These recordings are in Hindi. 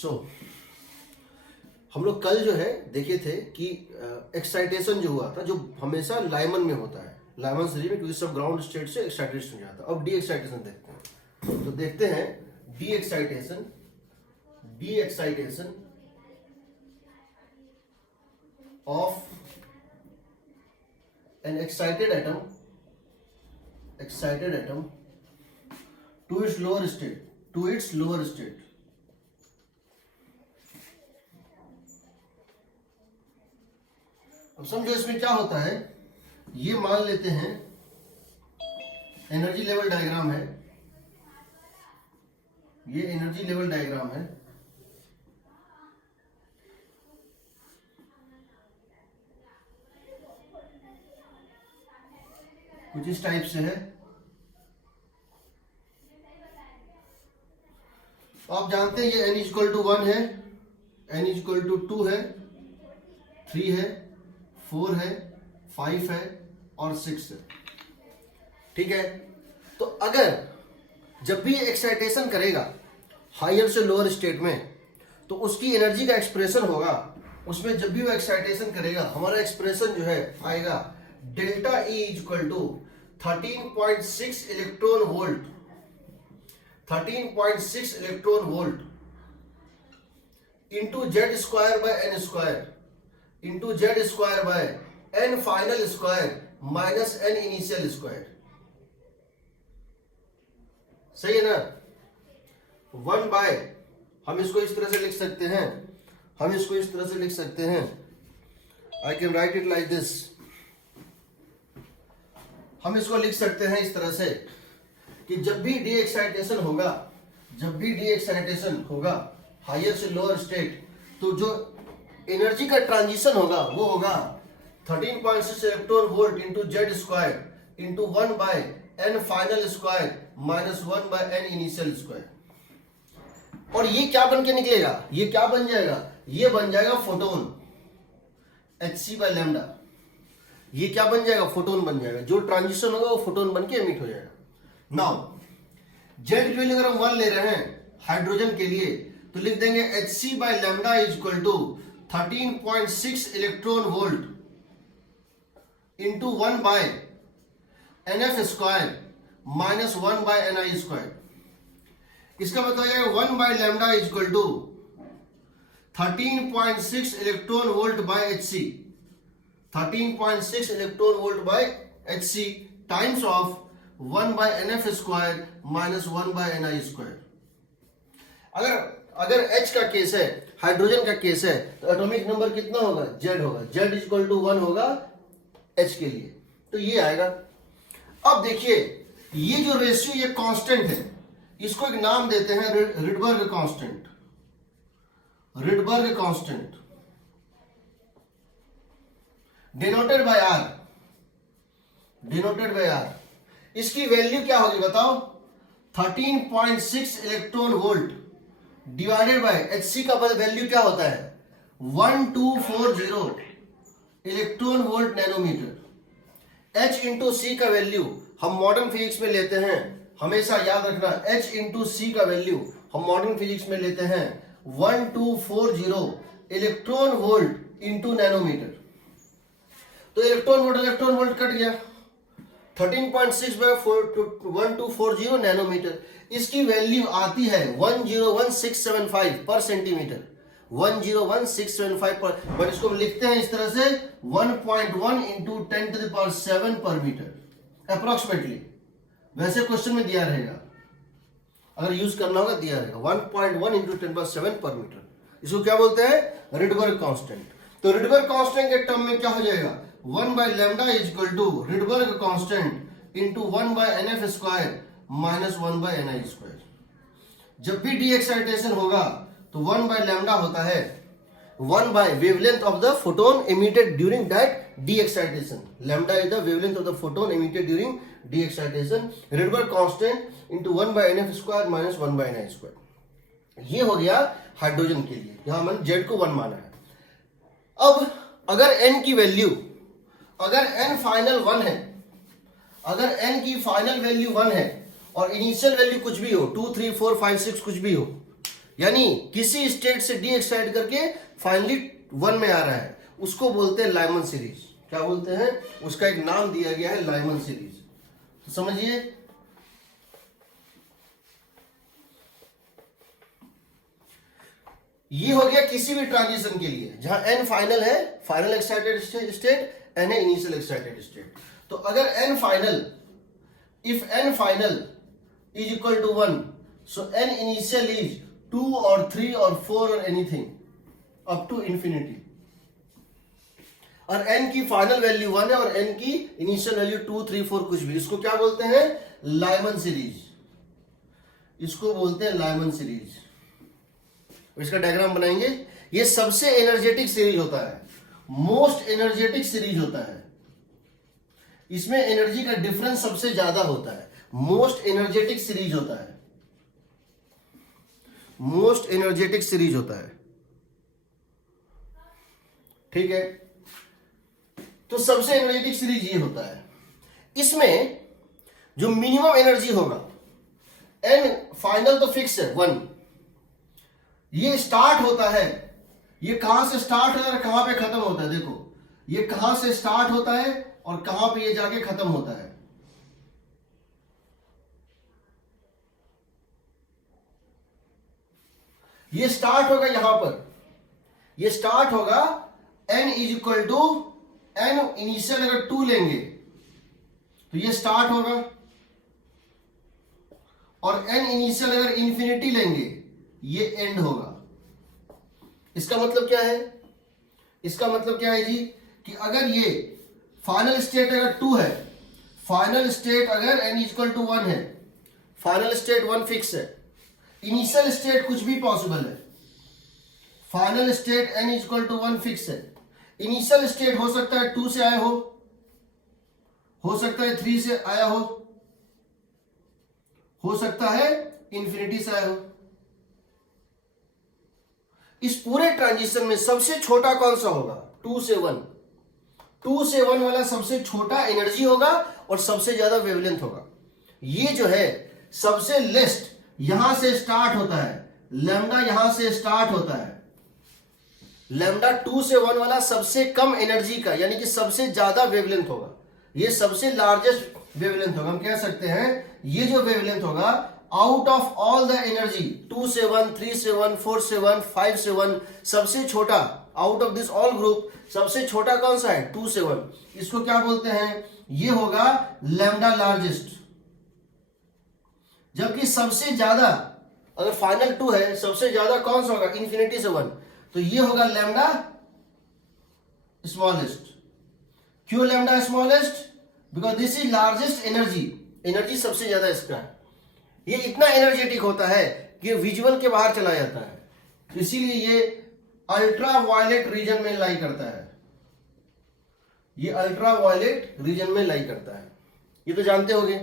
सो हम लोग कल जो है देखे थे कि एक्साइटेशन जो हुआ था जो हमेशा लाइमन में होता है, लाइमन सीरीज में, क्योंकि सब ग्राउंड स्टेट से एक्साइटेशन हो जाता है। अब डी एक्साइटेशन देखते हैं। तो देखते हैं de-excitation of an excited atom to its lower state अब समझो इसमें क्या होता है। ये मान लेते हैं एनर्जी लेवल डायग्राम है, ये एनर्जी लेवल डायग्राम है। कुछ इस टाइप से है। आप जानते हैं ये n इक्वल टू 1 है, n इक्वल टू 2 है, 3 है, 4 है, 5 है और 6 है। ठीक है। तो अगर जब भी एक्साइटेशन करेगा हायर से लोअर स्टेट में, तो उसकी एनर्जी का एक्सप्रेशन होगा। उसमें जब भी वो एक्साइटेशन करेगा, हमारा एक्सप्रेशन जो है आएगा delta E equal to 13.6 electron volt 13.6 electron volt into Z square by n square into Z square by N final square minus n initial square. सही है ना। 1 बाय, हम इसको इस तरह से लिख सकते हैं, I can write it like this. हम इसको लिख सकते हैं इस तरह से कि जब भी डी एक्साइटेशन होगा हायर से लोअर स्टेट, तो जो एनर्जी का ट्रांजिशन होगा वो होगा 13.6 electron volt into Z square into 1 by N final square minus 1 by N initial square. और ये क्या बन के निकलेगा, ये क्या बन जाएगा, ये बन जाएगा फोटोन hc बाय लैम्डा। ये क्या बन जाएगा, फोटोन बन जाएगा। जो ट्रांजिशन होगा वो फोटोन बन के एमिट हो जाएगा। नाउ जेड की वैल्यू अगर हम 1 ले रहे हैं हाइड्रोजन के लिए, तो लिख देंगे hc by lambda is equal to 13.6 electron volt into 1 by nf square minus 1 by ni square. इसका मतलब है 1 by lambda is equal to 13.6 electron volt by hc 13.6 electron volt by hc times of 1 by nf square minus 1 by ni square. अगर H का केस है, हाइड्रोजन का केस है, तो एटॉमिक नंबर कितना होगा, Z होगा। Z इक्वल टू 1 होगा H के लिए, तो ये आएगा। अब देखिए ये जो रेशियो, ये कांस्टेंट है, इसको एक नाम देते हैं Rydberg constant denoted by R। इसकी वैल्यू क्या होगी बताओ, 13.6 electron volt divided by hc का वैल्यू क्या होता है 1240 electron volt nanometre. h into C का वैल्यू हम मॉडर्न फिजिक्स में लेते हैं, हमेशा याद रखना, h इंटू सी का वैल्यू हम मॉडर्न फिजिक्स में लेते हैं 1240 इलेक्ट्रॉन वोल्ट इंटू नैनोमीटर। तो इलेक्ट्रॉन वोल्ट कट गया, 13.6 बाय 1240 नैनोमीटर। इसकी वैल्यू आती है 101675 पर सेंटीमीटर, 101675 पर, बट इसको हम लिखते हैं इस तरह से 1.1 इंटू 10⁷ पर मीटर अप्रोक्सीमेटली। वैसे क्वेश्चन में दिया रहेगा, अगर यूज करना होगा दिया रहेगा 1.1 इंटू 10⁷ पर मीटर। इसको क्या बोलते हैं, रिडबर्ग कांस्टेंट। तो रिडबर्ग कांस्टेंट के टर्म में क्या हो जाएगा, 1 by lambda is equal to Rydberg constant into 1 by nf square minus 1 by ni square. जब भी डी एक्साइटेशन होगा तो 1 बाय लैम्डा होता है 1 by wavelength of the photon emitted during that de-excitation. Lambda is the wavelength of the photon emitted during de-excitation. Rydberg constant into 1 by nf square minus 1 by ni square. ये हो गया हाइड्रोजन के लिए, यहां मैंने जेड को 1 माना है। अब अगर n की वैल्यू, अगर n फाइनल 1 है, अगर n की फाइनल वैल्यू 1 है और इनिशियल वैल्यू कुछ भी हो 2 3 4 5 6 कुछ भी हो, यानी किसी स्टेट से डी एक्साइट करके फाइनली 1 में आ रहा है, उसको बोलते हैं लाइमन सीरीज। क्या बोलते हैं? उसका एक नाम दिया गया है लाइमन सीरीज। तो समझिए, ये हो गया किसी भी ट्रांजिशन के लिए जहां n फाइनल है, फाइनल एक्साइटेड स्टेट, n है इनिशियल एक्साइटेड स्टेट। तो अगर n final, if n final is equal to 1, so n initial is 2 और 3 और 4 और एनीथिंग अप टू इंफिनिटी। और n की फाइनल वैल्यू 1 है और n की इनिशियल वैल्यू 2, 3, 4 कुछ भी। इसको क्या बोलते हैं? Lyman series. इसको बोलते हैं लाइमन सीरीज। इसका डायग्राम बनाएंगे। ये सबसे एनर्जेटिक सीरीज होता है, मोस्ट एनर्जेटिक सीरीज होता है। इसमें एनर्जी का डिफरेंस सबसे ज्यादा होता है, मोस्ट एनर्जेटिक सीरीज होता है, मोस्ट एनर्जेटिक सीरीज होता है। ठीक है, तो सबसे एनर्जेटिक सीरीज ये होता है। इसमें जो मिनिमम एनर्जी होगा, एन फाइनल तो फिक्स है 1, ये स्टार्ट होता है, ये कहां से स्टार्ट होता है और कहां पे खत्म होता है। देखो, ये कहां से स्टार्ट होता है और कहां पे ये जाके खत्म होता है। ये स्टार्ट होगा यहां पर, ये स्टार्ट होगा n is equal to n initial अगर 2 लेंगे तो ये स्टार्ट होगा, और n इनिशियल अगर इंफिनिटी लेंगे ये एंड होगा। इसका मतलब क्या है? इसका मतलब क्या है जी, कि अगर ये फाइनल स्टेट अगर 2 है, फाइनल स्टेट अगर n इक्वल टू 1 है, फाइनल स्टेट 1 फिक्स है, इनिशियल स्टेट कुछ भी पॉसिबल है। Final state n equal to 1 fix है, इनिशियल स्टेट हो सकता है 2 से आया हो सकता है 3 से आया हो सकता है इंफिनिटी से आया हो। इस पूरे ट्रांजिशन में सबसे छोटा कौन सा होगा? 2 से 1। 2 से 1 वाला सबसे छोटा एनर्जी होगा और सबसे ज्यादा वेवलेंथ होगा। ये जो है सबसे लेस्ट यहां से स्टार्ट होता है, लैम्डा यहां से स्टार्ट होता है। लैम्डा 2 से 1 वाला सबसे कम एनर्जी का, यानी कि सबसे ज्यादा वेवलेंथ होगा। ये सबसे लार्जेस्ट वेवलेंथ होगा। हम कह सकते हैं ये जो वेवलेंथ होगा, out of all the energy 2 से 1, 3 से 1, 4 से 1, 5 से 1, सबसे छोटा out of this all group सबसे छोटा कौन सा है? 2 से 1। इसको क्या बोलते हैं? ये होगा लैम्डा लार्जेस्ट। जबकि सबसे ज्यादा, अगर फाइनल 2 है, सबसे ज्यादा कौन सा होगा? इंफिनिटी से 1, तो ये होगा लैम्डा स्मॉलेस्ट। क्यों lambda smallest? Because this is largest energy, energy सबसे ज्यादा इसका है। ये इतना एनर्जेटिक होता है कि विजुअल के बाहर चला जाता है, इसीलिए ये अल्ट्रा वायलेट रीजन में लाई करता है। ये अल्ट्रा वायलेट रीजन में लाई करता है, ये तो जानते होंगे।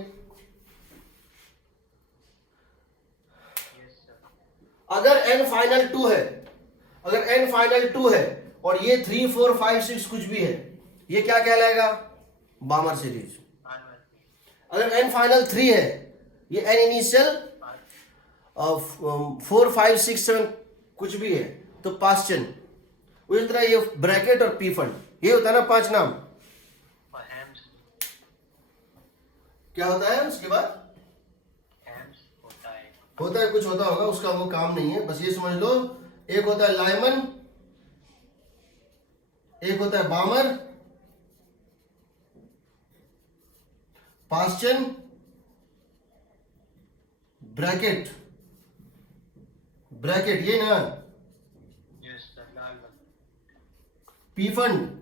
अगर n फाइनल 2 है, अगर n फाइनल 2 है और ये 3, 4, 5, 6 कुछ भी है, ये क्या कहलाएगा? बामर सीरीज। अगर n फाइनल 3 है, ये n इनिशियल 4, 5, 6, 7 कुछ भी है, तो पास्चन। उसी तरह ये ब्रैकेट और पी फंड, ये होता है ना 5 नाम। क्या होता है उसके बाद? होता है कुछ होता होगा, उसका वो काम नहीं है, बस ये समझ लो। एक होता है लाइमन, एक होता है बामर, पास्चन, ब्रैकेट। ब्रैकेट ये ना, पी फंड।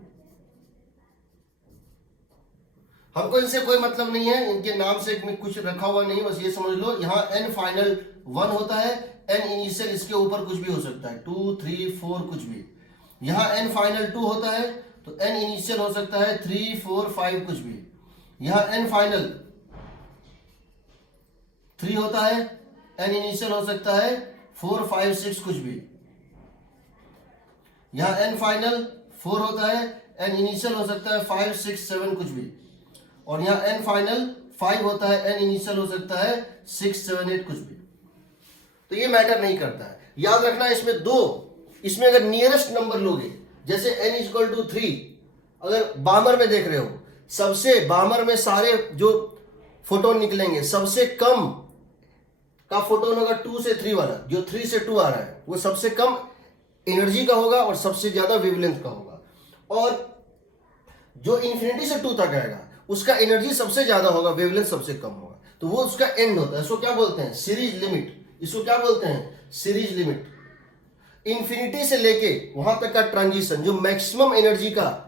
हमको इनसे कोई मतलब नहीं है, इनके नाम से कुछ रखा हुआ नहीं, बस ये समझ लो। यहां n फाइनल 1 होता है, n इनिशियल इसके ऊपर कुछ भी हो सकता है, 2, 3, 4 कुछ भी। यहां n फाइनल 2 होता है तो n इनिशियल हो सकता है 3, 4, 5 कुछ भी। यहां n फाइनल 3 होता है, n इनिशियल हो सकता है 4, 5, 6 कुछ भी। यहां n फाइनल 4 होता है, n इनिशियल हो सकता है 5, 6, 7 कुछ भी। और यहां n फाइनल 5 होता है, n इनिशियल हो सकता है 6, 7, 8 कुछ भी। तो ये मैटर नहीं करता है। याद रखना इसमें दो, इसमें अगर नियरेस्ट नंबर लोगे, जैसे n इक्वल टू 3, अगर बामर में देख रहे हो, सबसे बामर में सारे जो फोटोन निकलेंगे, सबसे कम का फोटोन होगा 2 से 3 वाला, जो 3 से 2 आ रहा है वो सबसे कम एनर्जी का होगा और सबसे ज्यादा वेवलेंथ का होगा, और जो इंफिनिटी से 2 तक आएगा उसका एनर्जी सबसे ज्यादा होगा, वेवलेंथ सबसे कम होगा, तो वो उसका एंड होता है। इसको क्या बोलते हैं? Series limit. इसको क्या बोलते हैं? Series limit. इंफिनिटी से लेके वहां तक का ट्रांजिशन, जो मैक्सिमम एनर्जी का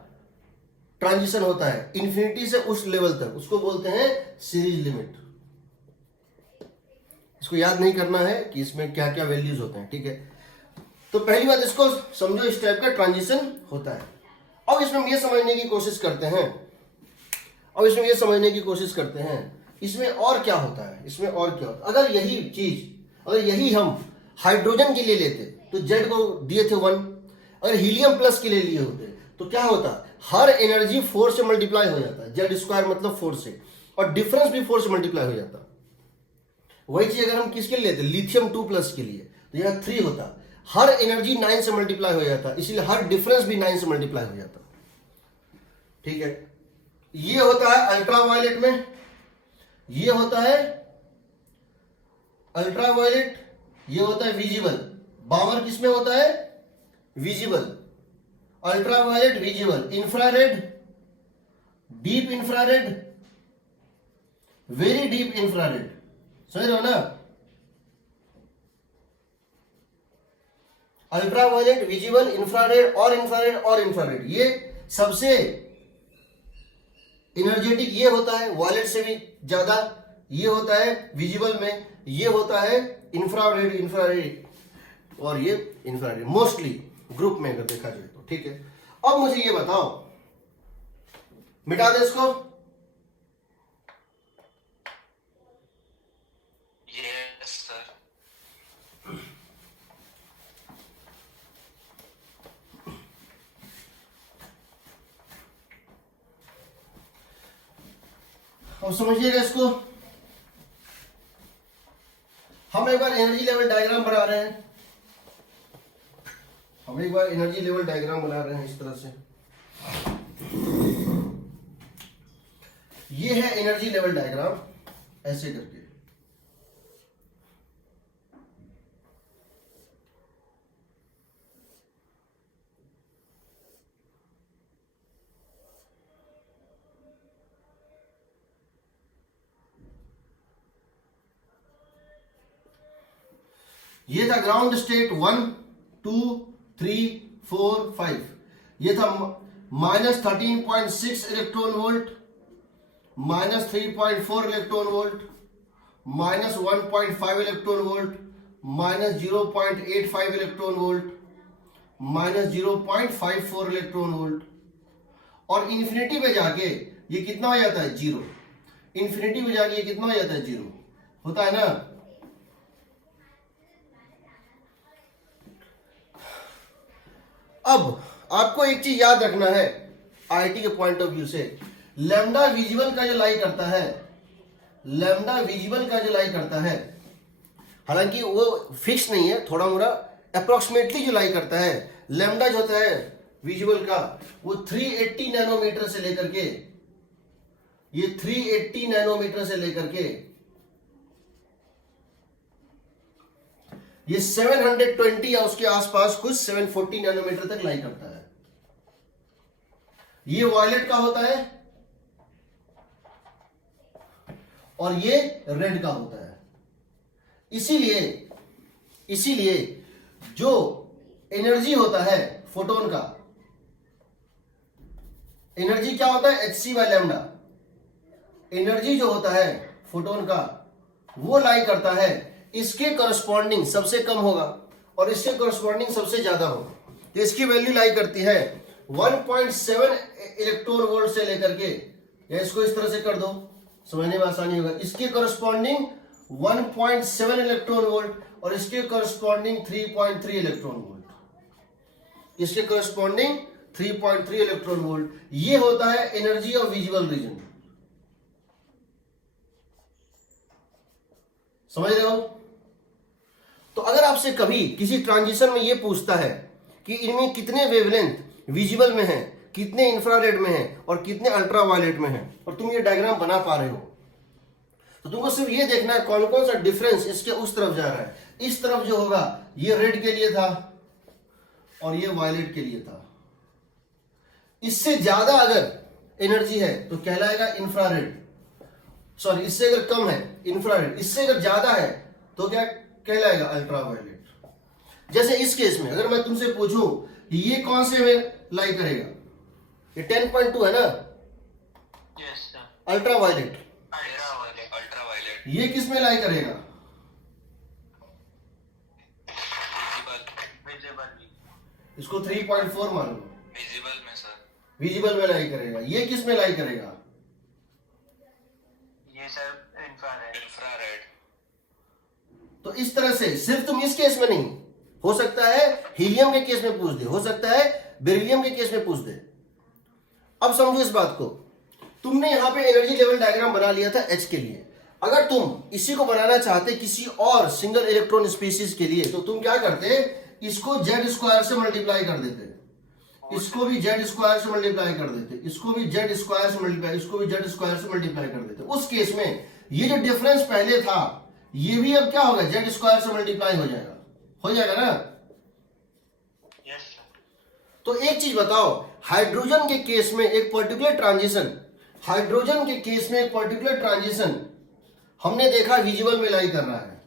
ट्रांजिशन होता है इंफिनिटी से उस लेवल तक, उसको बोलते हैं सीरीज लिमिट। इसको याद नहीं करना है कि इसमें क्या क्या वैल्यूज होते हैं, ठीक है। तो पहली बात इसको समझो, इस टाइप का ट्रांजिशन होता है। अब इसमें हम ये समझने की कोशिश करते हैं, इसमें और क्या होता है, इसमें और क्या होता है। अगर यही चीज, अगर यही हम हाइड्रोजन के लिए लेते तो जेड को दिए थे 1, अगर हीलियम प्लस के लिए लिए होते तो क्या होता? हर एनर्जी 4 से मल्टीप्लाई हो जाता है, जेड स्क्वायर मतलब 4 से, और डिफरेंस भी 4 से मल्टीप्लाई हो जाता। वही चीज अगर हम किसके लिए लेते? लिथियम 2 प्लस के लिए, तो यह 3 होता। हर एनर्जी 9 से मल्टीप्लाई हो जाता, इसलिए हर डिफरेंस भी 9 से मल्टीप्लाई हो जाता, ठीक है। ये होता है अल्ट्रावायलेट में, ये होता है अल्ट्रावायलेट, ये होता है विजिबल। बामर किसमें होता है? Visible. Ultraviolet visible, infrared, deep infrared, very deep infrared, समझ रहे हो ना? अल्ट्रावायलेट, विजिबल, इंफ्रारेड और इंफ्रारेड और इंफ्रारेड, ये सबसे एनर्जेटिक ये होता है, वायलेट से भी ज्यादा ये होता है विजिबल में, ये होता है इंफ्रारेड और ये इंफ्रारेड, मोस्टली ग्रुप में अगर देखा जाए तो, ठीक है। अब मुझे ये बताओ, मिटा दे इसको। Yes sir. अब समझिएगा इसको, हम एक बार एनर्जी लेवल डायग्राम बना रहे हैं, इस तरह से। ये है एनर्जी लेवल डायग्राम, ऐसे करके। ये था ग्राउंड स्टेट 1, 2, 3, 4, 5। ये था -13.6 electron volt, -3.4 electron volt, -1.5 electron volt, -0.85 electron volt, -0.54 electron volt, और इंफिनिटी पे जाके ये कितना हो जाता है? 0। इंफिनिटी पे जाके ये कितना हो जाता है? 0 होता है ना। अब आपको एक चीज याद रखना है आईटी के पॉइंट ऑफ व्यू से, लैम्डा विजिबल का जो लाई करता है, हालांकि वो फिक्स नहीं है, थोड़ा मोड़ा अप्रोक्सीमेटली जो लाई करता है, लैम्डा जो होता है विजिबल का, वो 380 नैनोमीटर से लेकर के, ये 380 नैनोमीटर से लेकर के ये 720 या उसके आसपास कुछ 740 नैनोमीटर तक लाई करता है। ये वायलेट का होता है और ये रेड का होता है। इसीलिए जो एनर्जी होता है फोटोन का, एनर्जी क्या होता है? hc/λ। एनर्जी जो होता है फोटोन का वो लाई करता है, इसके करस्पॉन्डिंग सबसे कम होगा और इसके करस्पॉन्डिंग सबसे ज्यादा होगा। तो इसकी वैल्यू लाई करती है 1.7 इलेक्ट्रॉन वोल्ट से लेकर के, या इसको इस तरह से कर दो, समझने में आसानी होगा। इसके करस्पॉन्डिंग 1.7 इलेक्ट्रॉन वोल्ट और इसके करस्पॉन्डिंग 3.3 इलेक्ट्रॉन वोल्ट, इसके करस्पॉन्डिंग 3.3 इलेक्ट्रॉन वोल्ट। ये होता है एनर्जी ऑफ विजिबल रीजन, समझ रहे हो? तो अगर आपसे कभी किसी ट्रांजिशन में ये पूछता है कि इनमें कितने वेवलेंथ विजिबल में है, कितने इंफ्रारेड में है और कितने अल्ट्रावायलेट में है, और तुम ये डायग्राम बना पा रहे हो, तो तुमको सिर्फ ये देखना है कौन कौन सा डिफरेंस इसके उस तरफ जा रहा है। इस तरफ जो होगा ये रेड के लिए था और ये वायलेट के लिए था। इससे ज्यादा अगर एनर्जी है तो कहलाएगा इंफ्रारेड, सॉरी इससे अगर कम है इंफ्रारेड, इससे अगर ज्यादा है तो क्या कहलाएगा अल्ट्रावायलेट। जैसे इस केस में अगर मैं तुमसे पूछूं ये कौन से में लाई करेगा, ये 10.2 है ना, यस सर, अल्ट्रावायलेट। अल्ट्रावायलेट, ये किस में लाई करेगा, विजिबल, इसको 3.4 मान लो, विजिबल में सर, विजिबल में लाई करेगा। ये किस में लाई करेगा, ये सर इंफ्रारेड, इंफ्रारेड। तो इस तरह से सिर्फ तुम इस केस में नहीं, हो सकता है हीलियम के केस में पूछ दे, हो सकता है बेरिलियम के केस में पूछ दे। अब समझो इस बात को, तुमने यहां पे एनर्जी लेवल डायग्राम बना लिया था H के लिए। अगर तुम इसी को बनाना चाहते किसी और सिंगल इलेक्ट्रॉन स्पीशीज के लिए तो तुम क्या करते, इसको Z² से मल्टीप्लाई कर देते, इसको भी Z² से मल्टीप्लाई कर देते, इसको भी Z² से मल्टीप्लाई, इसको भी Z² से मल्टीप्लाई कर देते। उस केस में ये जो डिफरेंस पहले था ये भी अब क्या होगा, Z² से मल्टीप्लाई हो जाएगा ना। Yes sir. तो एक चीज बताओ, हाइड्रोजन के केस में एक पर्टिकुलर ट्रांजिशन, हाइड्रोजन के केस में एक पर्टिकुलर ट्रांजिशन हमने देखा विजुअल में लाई कर रहा है,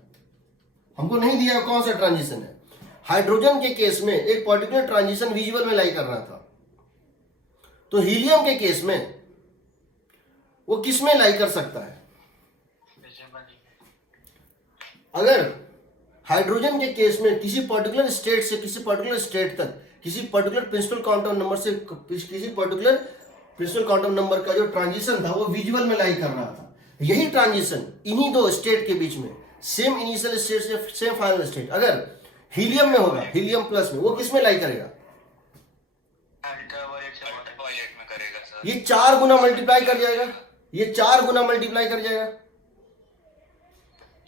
हमको नहीं दिया कौन सा ट्रांजिशन है। हाइड्रोजन के केस में एक पर्टिकुलर ट्रांजिशन विजुअल में लाई कर रहा था। तो हीलियम के केस में वो किस में लाई कर सकता है, अगर हाइड्रोजन के केस में किसी पर्टिकुलर स्टेट से किसी पर्टिकुलर स्टेट तक किसी पर्टिकुलर प्रिंसिपल क्वांटम नंबर से किसी पर्टिकुलर प्रिंसिपल क्वांटम नंबर का जो ट्रांजिशन था वो विजुअल में लाई कर रहा था। यही ट्रांजिशन इन्हीं दो स्टेट के बीच में, सेम इनिशियल स्टेट से सेम फाइनल स्टेट, अगर हीलियम में होगा, हीलियम प्लस में, वो किस में लाई करेगा, अल्ट्रावायलेट में करेगा सर। ये 4 गुना मल्टीप्लाई कर जाएगा, ये 4 गुना मल्टीप्लाई कर जाएगा,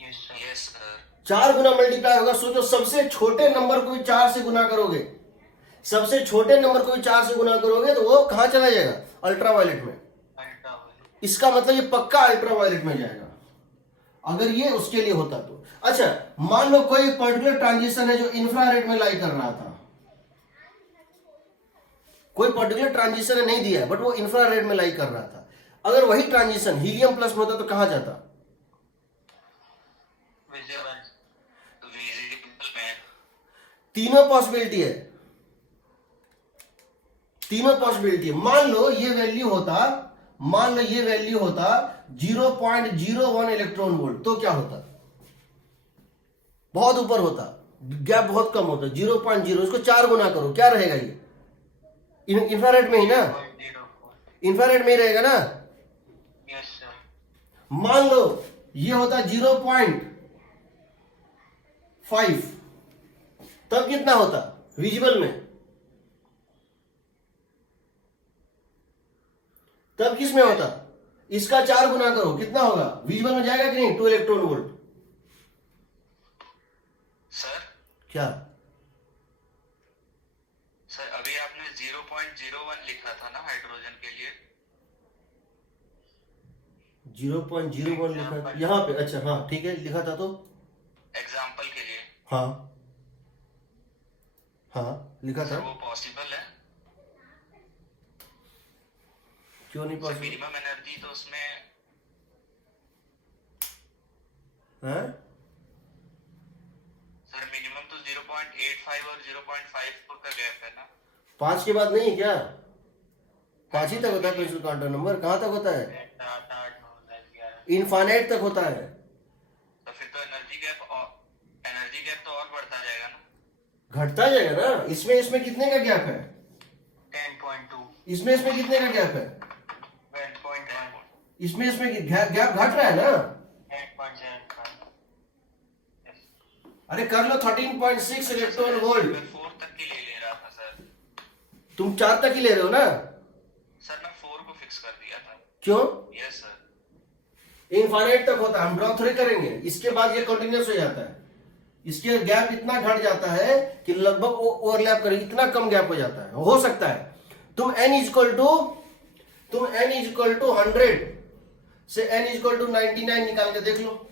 यस सर। 4 गुना मल्टीप्लाई होगा। सोचो सबसे छोटे नंबर को भी 4 से गुना करोगे, सबसे छोटे नंबर को भी 4 से गुना करोगे तो वो कहां चला जाएगा, अल्ट्रावायलेट में। इसका मतलब ये पक्का अल्ट्रावायलेट में जाएगा अगर ये उसके लिए होता तो। अच्छा मान लो कोई पर्टिकुलर ट्रांजिशन है जो इंफ्रारेड में लाई कर रहा था, कोई पर्टिकुलर ट्रांजिशन है नहीं दिया है बट वो इंफ्रारेड में लाई कर रहा था। अगर वही ट्रांजिशन हीलियम प्लस में होता तो कहां जाता, तीनों पॉसिबिलिटी है, तीनों पॉसिबिलिटी है। मान लो ये वैल्यू होता, मान लो ये वैल्यू होता 0.01 इलेक्ट्रॉन वोल्ट, तो क्या होता, बहुत ऊपर होता, गैप बहुत कम होता, 0.0, इसको 4 गुना करो, क्या रहेगा ये, इंफ्रारेड में ही ना, इंफ्रारेड में ही रहेगा ना। Yes sir. मान लो ये होता 0.5, तब कितना होता विजिबल में, तब किस में होता, इसका 4 गुना करो, कितना होगा, विजिबल में जाएगा कि नहीं, 2 इलेक्ट्रॉन वोल्ट। सर क्या सर अभी आपने 0.01 लिखा था ना हाइड्रोजन के लिए, 0.01 लिखा था यहाँ पे, अच्छा हाँ ठीक है लिखा था, तो एग्जाम्पल के लिए। हाँ हाँ लिखा सर था, वो पॉसिबल है, क्यों नहीं पॉसिबल, मिनिमम एनर्जी तो उसमें है सर मिनिमम तो 0.85 और 0.54 का गैप है ना। 5 के बाद नहीं है क्या, 5 ही तक होता है प्रिंसिपल क्वांटम नंबर, कहाँ तक होता है, इनफाइनाइट तक होता है। तो फिर तो एनर्जी गैप तो और बढ़ता जाएगा ना, घटता जाएगा ना। इसमें कितने का गैप है, 10.2, इसमें कितने का गैप है, 12.1, इसमें गैप घट रहा है ना। 8.75। अरे कर लो 13.6 इलेक्ट्रॉन वोल्ट, 4 तक की ले रहा था सर। तुम 4 तक ही ले रहे हो ना। सर मैं 4 को फिक्स कर दिया था। क्यों, यस सर। इनफाइनाइट तक होता है, हम ड्रॉ थोड़ी करेंगे, इसके बाद ये कंटिन्यूस हो जाता है। इसके गैप इतना घट जाता है कि लगभग ओवरलैप करे, इतना कम गैप हो जाता है। हो सकता है तुम n इक्वल टू 100 से n इक्वल टू 99 निकाल के देख लो।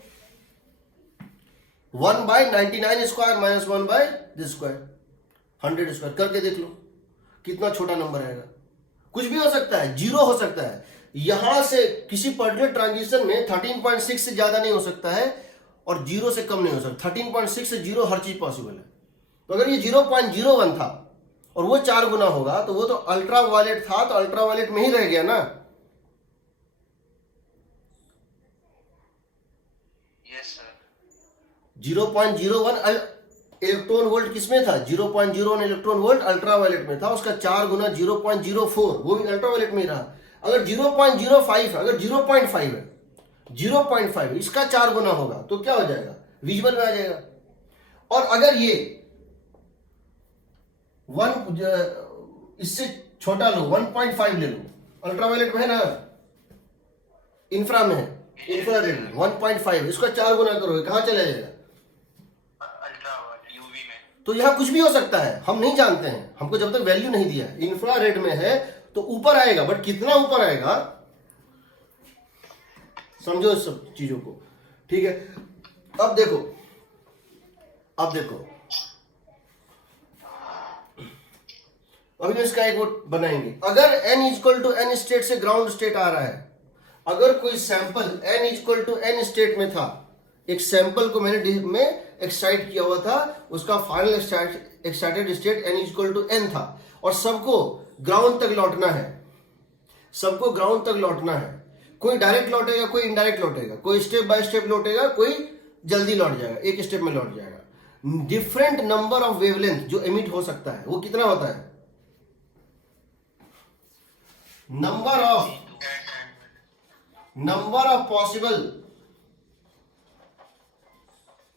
1/99 स्क्वायर माइनस 1/स्क्वायर 100 स्क्वायर करके देख लो कितना छोटा नंबर आएगा। कुछ भी हो सकता है, जीरो हो सकता है। यहां से किसी पर्टिकुलर ट्रांजिशन में 13.6 से ज्यादा नहीं हो सकता है और जीरो से कम नहीं हो सकता। 13.6 से जीरो हर चीज पॉसिबल है। तो अगर ये 0.01 था और वो 4 गुना होगा तो वो तो अल्ट्रा वायलेट था, तो अल्ट्रा वायलेट में ही रह गया ना। Yes sir. 0.01 इलेक्ट्रॉन वोल्ट किसमें था? 0.01 इलेक्ट्रॉन वोल्ट अल्ट्रा वायलेट में था। उसका 4 गुना 0.04 वो भी अल्ट्रा वायलेट में ही रहा। अगर 0.05 अगर 0.5 है, 0.5 इसका 4 गुना होगा तो क्या हो जाएगा? विजुअल में आ जाएगा। और अगर ये 1 इससे छोटा लो, 1.5 ले लो, अल्ट्रावायलेट में है ना, इंफ्रा में है, इंफ्रारेड में 1.5 इसका 4 गुना करोगे कहां चला जाएगा? अल्ट्रा यूवी में। तो यहां कुछ भी हो सकता है, हम नहीं जानते हैं, हमको जब तक वैल्यू नहीं दिया। इंफ्रारेड में है तो ऊपर आएगा, बट कितना ऊपर आएगा समझो इस सब चीजों को, ठीक है। अब देखो अभी हम इसका एक वो बनाएंगे। अगर n equal to n state से ग्राउंड स्टेट आ रहा है, अगर कोई sample n equal to n state में था, एक सैंपल को मैंने एक्साइट किया हुआ था, उसका final excited state n equal to n था और सबको ग्राउंड तक लौटना है, सबको ग्राउंड तक लौटना है। कोई डायरेक्ट लौटेगा, कोई इनडायरेक्ट लौटेगा, कोई स्टेप बाय स्टेप लौटेगा, कोई जल्दी लौट जाएगा, एक स्टेप में लौट जाएगा। डिफरेंट नंबर ऑफ वेवलेंथ जो एमिट हो सकता है वो कितना होता है? Number of possible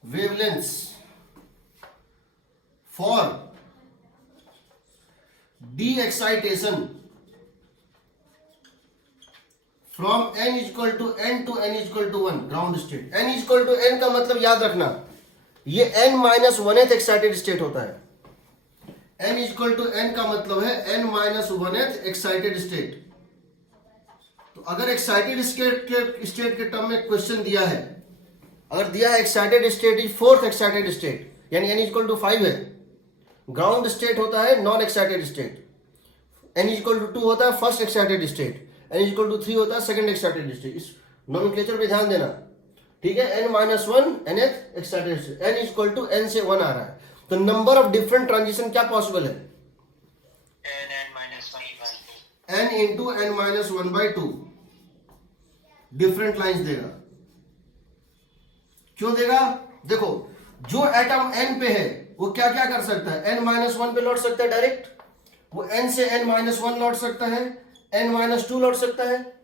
wavelengths for the excitation from n equal to n to n equal to 1 ground state. n equal to n का मतलब याद रखना, ये n minus 1th excited state होता है। n इक्वल टू n का मतलब है n minus 1th excited state. तो अगर एक्साइटेड स्टेट के टर्म में क्वेश्चन दिया है, अगर दिया है excited state is 4th excited state, यानी n इक्वल टू 5 है, ग्राउंड स्टेट होता है non excited state, n equal to 2 होता है first excited state, n equal to 3 होता है सेकंड एक्साइटेड स्टेट। इस नोमेनक्लेचर पे ध्यान देना, ठीक है। n minus 1 nth excited state, n equal to n से 1 आ रहा है। तो नंबर ऑफ डिफरेंट ट्रांजिशन क्या पॉसिबल है? n into n minus 1/2 different lines देगा। क्यों देगा? देखो जो एटम n पे है वो क्या क्या कर सकता है? n माइनस 1 पे लौट सकता है डायरेक्ट, वो n से n माइनस 1 लौट सकता है, n माइनस 2 लौट सकता है,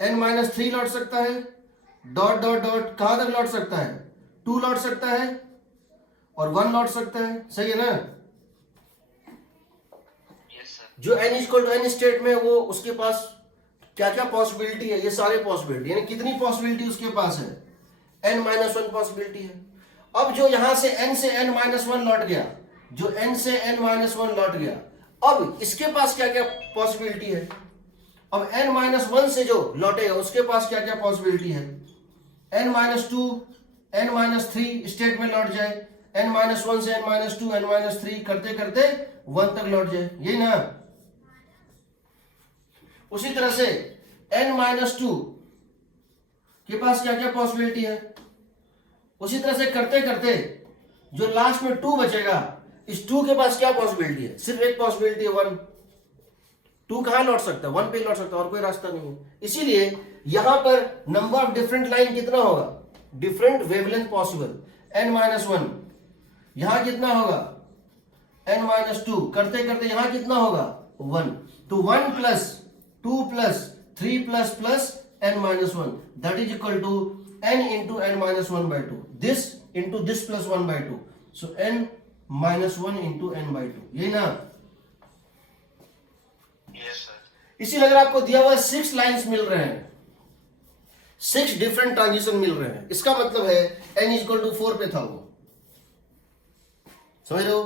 n माइनस 3 लौट सकता है, डॉट डॉट डॉट कहां तक लौट सकता है? 2 लौट सकता है और 1 लौट सकता है। सही है ना? जो n equal to n state में वो उसके पास क्या क्या पॉसिबिलिटी है? ये सारे पॉसिबिलिटी, यानी कितनी पॉसिबिलिटी उसके पास है? n माइनस 1 पॉसिबिलिटी है। अब जो यहां से n से n माइनस 1 लौट गया, जो n से n माइनस 1 लौट गया, अब इसके पास क्या क्या पॉसिबिलिटी है? अब n माइनस 1 से जो लौटेगा उसके पास क्या क्या पॉसिबिलिटी है? n minus 2, n minus 3 state में लौट जाए, n माइनस 1 से n माइनस 2, n माइनस 3 करते करते 1 तक लौट जाए, यही ना। उसी तरह से n माइनस 2 के पास क्या क्या पॉसिबिलिटी है? उसी तरह से करते करते जो लास्ट में 2 बचेगा, इस 2 के पास क्या पॉसिबिलिटी है? सिर्फ एक पॉसिबिलिटी है 1। 2 कहां लौट सकता है? 1 पे लौट सकता है, और कोई रास्ता नहीं है। इसीलिए यहां पर नंबर ऑफ डिफरेंट लाइन कितना होगा? Different wavelength possible n minus 1, यहां कितना होगा? n माइनस 2, करते करते यहां कितना होगा? 1। तो 1 plus 2 plus 3 plus plus n minus 1 that is equal to n into n minus 1/2, this into this plus 1/2, so n minus 1 into n/2, यही ना। Yes sir. इसीलिए अगर आपको दिया हुआ 6 लाइंस मिल रहे हैं, 6 डिफरेंट ट्रांजिशन मिल रहे हैं, इसका मतलब है n इक्वल टू 4 पे था वो, समझ रहे हो?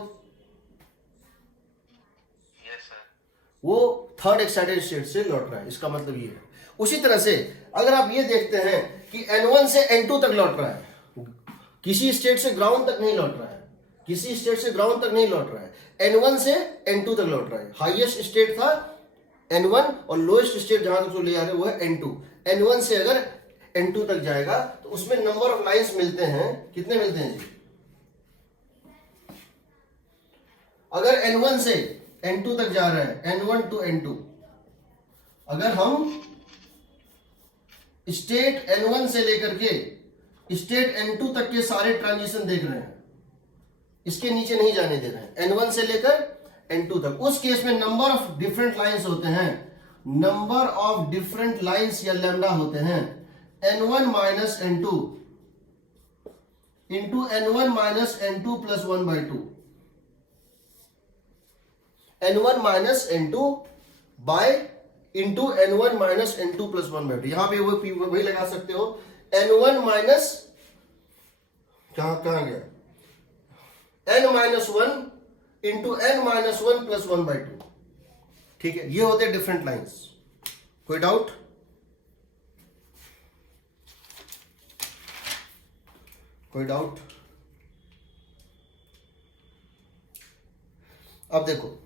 Yes sir. वो थर्ड एक्साइटेड स्टेट से लौट रहा है, इसका मतलब ये है। उसी तरह से अगर आप ये देखते हैं कि N1 से N2 तक लौट रहा है, किसी स्टेट से ग्राउंड तक नहीं लौट रहा है, किसी स्टेट से ग्राउंड तक नहीं लौट रहा है, N1 से N2 तक लौट रहा है। हाईएस्ट स्टेट था N1 और लोएस्ट स्टेट जहां तक जो ले आ रहे हैं वो है N2। N1 से अगर N2 तक जाएगा तो उसमें नंबर ऑफ लाइंस मिलते हैं, कितने मिलते हैं जी? अगर N1 से N2 तक जा रहा है, N1 to N2, अगर हम स्टेट N1 से लेकर के स्टेट N2 तक के सारे ट्रांजिशन देख रहे हैं, इसके नीचे नहीं जाने दे रहे हैं, N1 से लेकर N2 तक, उस केस में नंबर ऑफ डिफरेंट लाइंस होते हैं, नंबर ऑफ डिफरेंट लाइंस या लैम्डा होते हैं N1 minus N2 into N1 minus N2 plus 1/2, N1 minus N2 bye into N1 minus N2 plus 1/2। यहां पे वो वही लगा सकते हो, N1 माइनस कहां गया, N minus 1 into N minus 1 plus 1/2। ठीक है, ये होते हैं डिफरेंट लाइंस। कोई डाउट? कोई डाउट? अब देखो,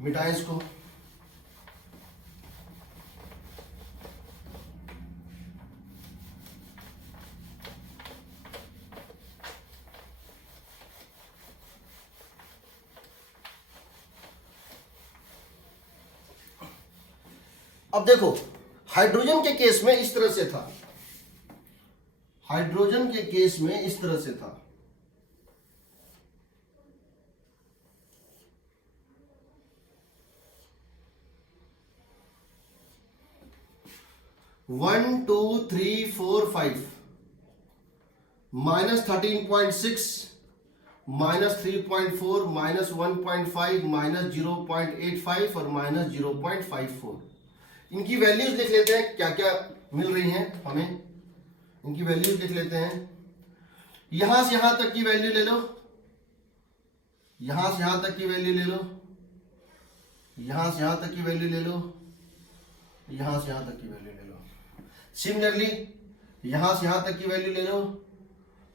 मिटाएं इसको। अब देखो, हाइड्रोजन के केस में इस तरह से था, हाइड्रोजन के केस में इस तरह से था। One two three four five, minus 13.6, minus 3.4, minus 1.5, minus 0.85 और माइनस 0.54। इनकी वैल्यूज लिख लेते हैं, क्या क्या मिल रही हैं हमें, इनकी वैल्यूज लिख लेते हैं। यहां से यहां तक की वैल्यू ले लो, यहां से यहां तक की वैल्यू ले लो, यहां से यहां तक की वैल्यू ले लो, यहां से यहां तक की वैल्यू ले लो। सिमिलरली यहां से यहां तक की वैल्यू ले लो,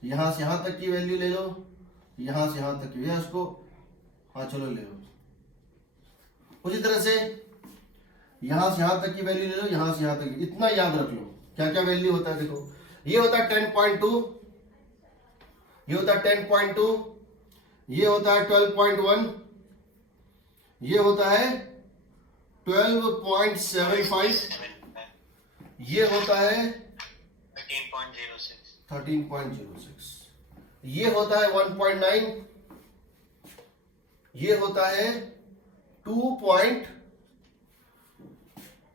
यहां से यहां तक की वैल्यू ले लो, यहां से यहां तक की, इसको हाँ चलो ले लो। उसी तरह से यहां से यहां तक की वैल्यू ले लो, यहां से यहां तक, इतना याद रख लो क्या क्या वैल्यू होता है। देखो, ये होता है 10.2, ये होता है 10.2, ये होता है 12.1, ये होता है 12.75, ये होता है 13.06, ये होता है 1.9, ये होता है 2.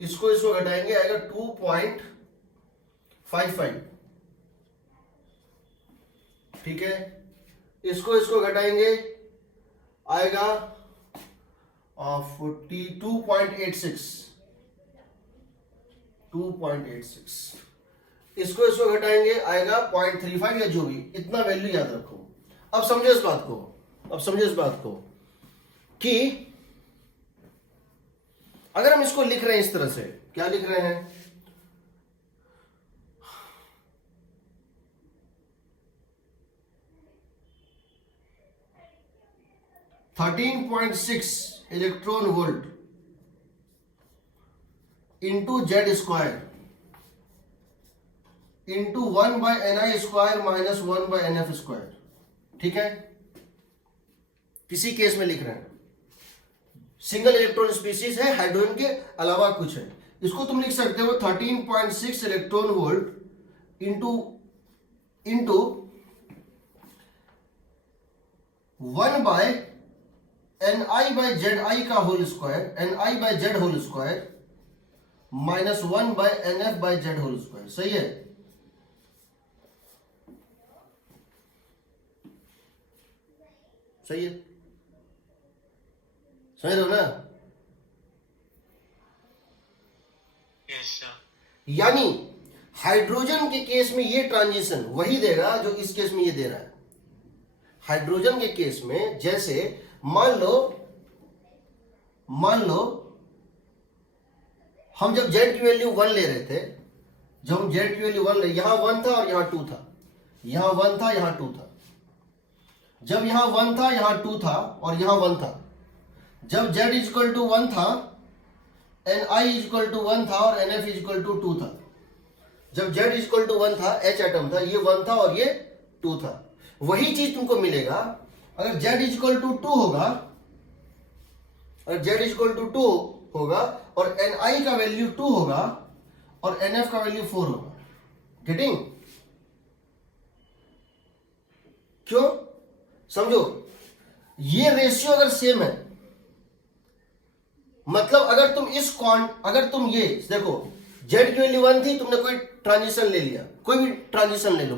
इसको घटाएंगे आएगा 2.55। ठीक है, इसको घटाएंगे आएगा 42.86, 2.86। इसको घटाएंगे आएगा 0.35 या जो भी, इतना वैल्यू याद रखो। अब समझो इस बात को, अब समझो इस बात को कि अगर हम इसको लिख रहे हैं इस तरह से, क्या लिख रहे हैं, (13.6 electron volt into Z square into 1/ni square minus 1/nf square. ठीक है, किसी केस में लिख रहे हैं, सिंगल इलेक्ट्रॉन स्पीसीज है, हाइड्रोजन के अलावा कुछ है। इसको तुम लिख सकते हो 13.6 इलेक्ट्रॉन वोल्ट इंटू 1/ni/zi का whole square, ni/z whole square minus 1/nf/z whole square. सही है, सही है, समझ रहे हो ना? Yes sir. यानी हाइड्रोजन के केस में ये ट्रांजिशन वही देगा जो इस केस में ये दे रहा है। हाइड्रोजन के केस में जैसे मान लो हम जब Z की वैल्यू 1 ले रहे थे, जब हम Z की वैल्यू 1 ले, यहां 1 था और यहां 2 था, यहां 1 था यहां 2 था। जब यहां 1 था यहां 2 था और यहां 1 था। जब Z इक्वल टू 1 था, Ni इक्वल टू 1 था और Nf इक्वल टू 2 था। जब Z इक्वल टू 1 था, H एटम था, ये 1 था और ये 2 था। वही चीज तुमको मिलेगा अगर Z इक्वल टू 2 होगा, अगर Z इक्वल टू 2 होगा और Ni का वैल्यू 2 होगा और Nf का वैल्यू 4 होगा। गेटिंग? क्यों? समझो, ये रेशियो अगर सेम है, मतलब अगर तुम ये देखो, Z की वैल्यू 1 थी, तुमने कोई ट्रांजिशन ले लिया, कोई भी ट्रांजिशन ले लो,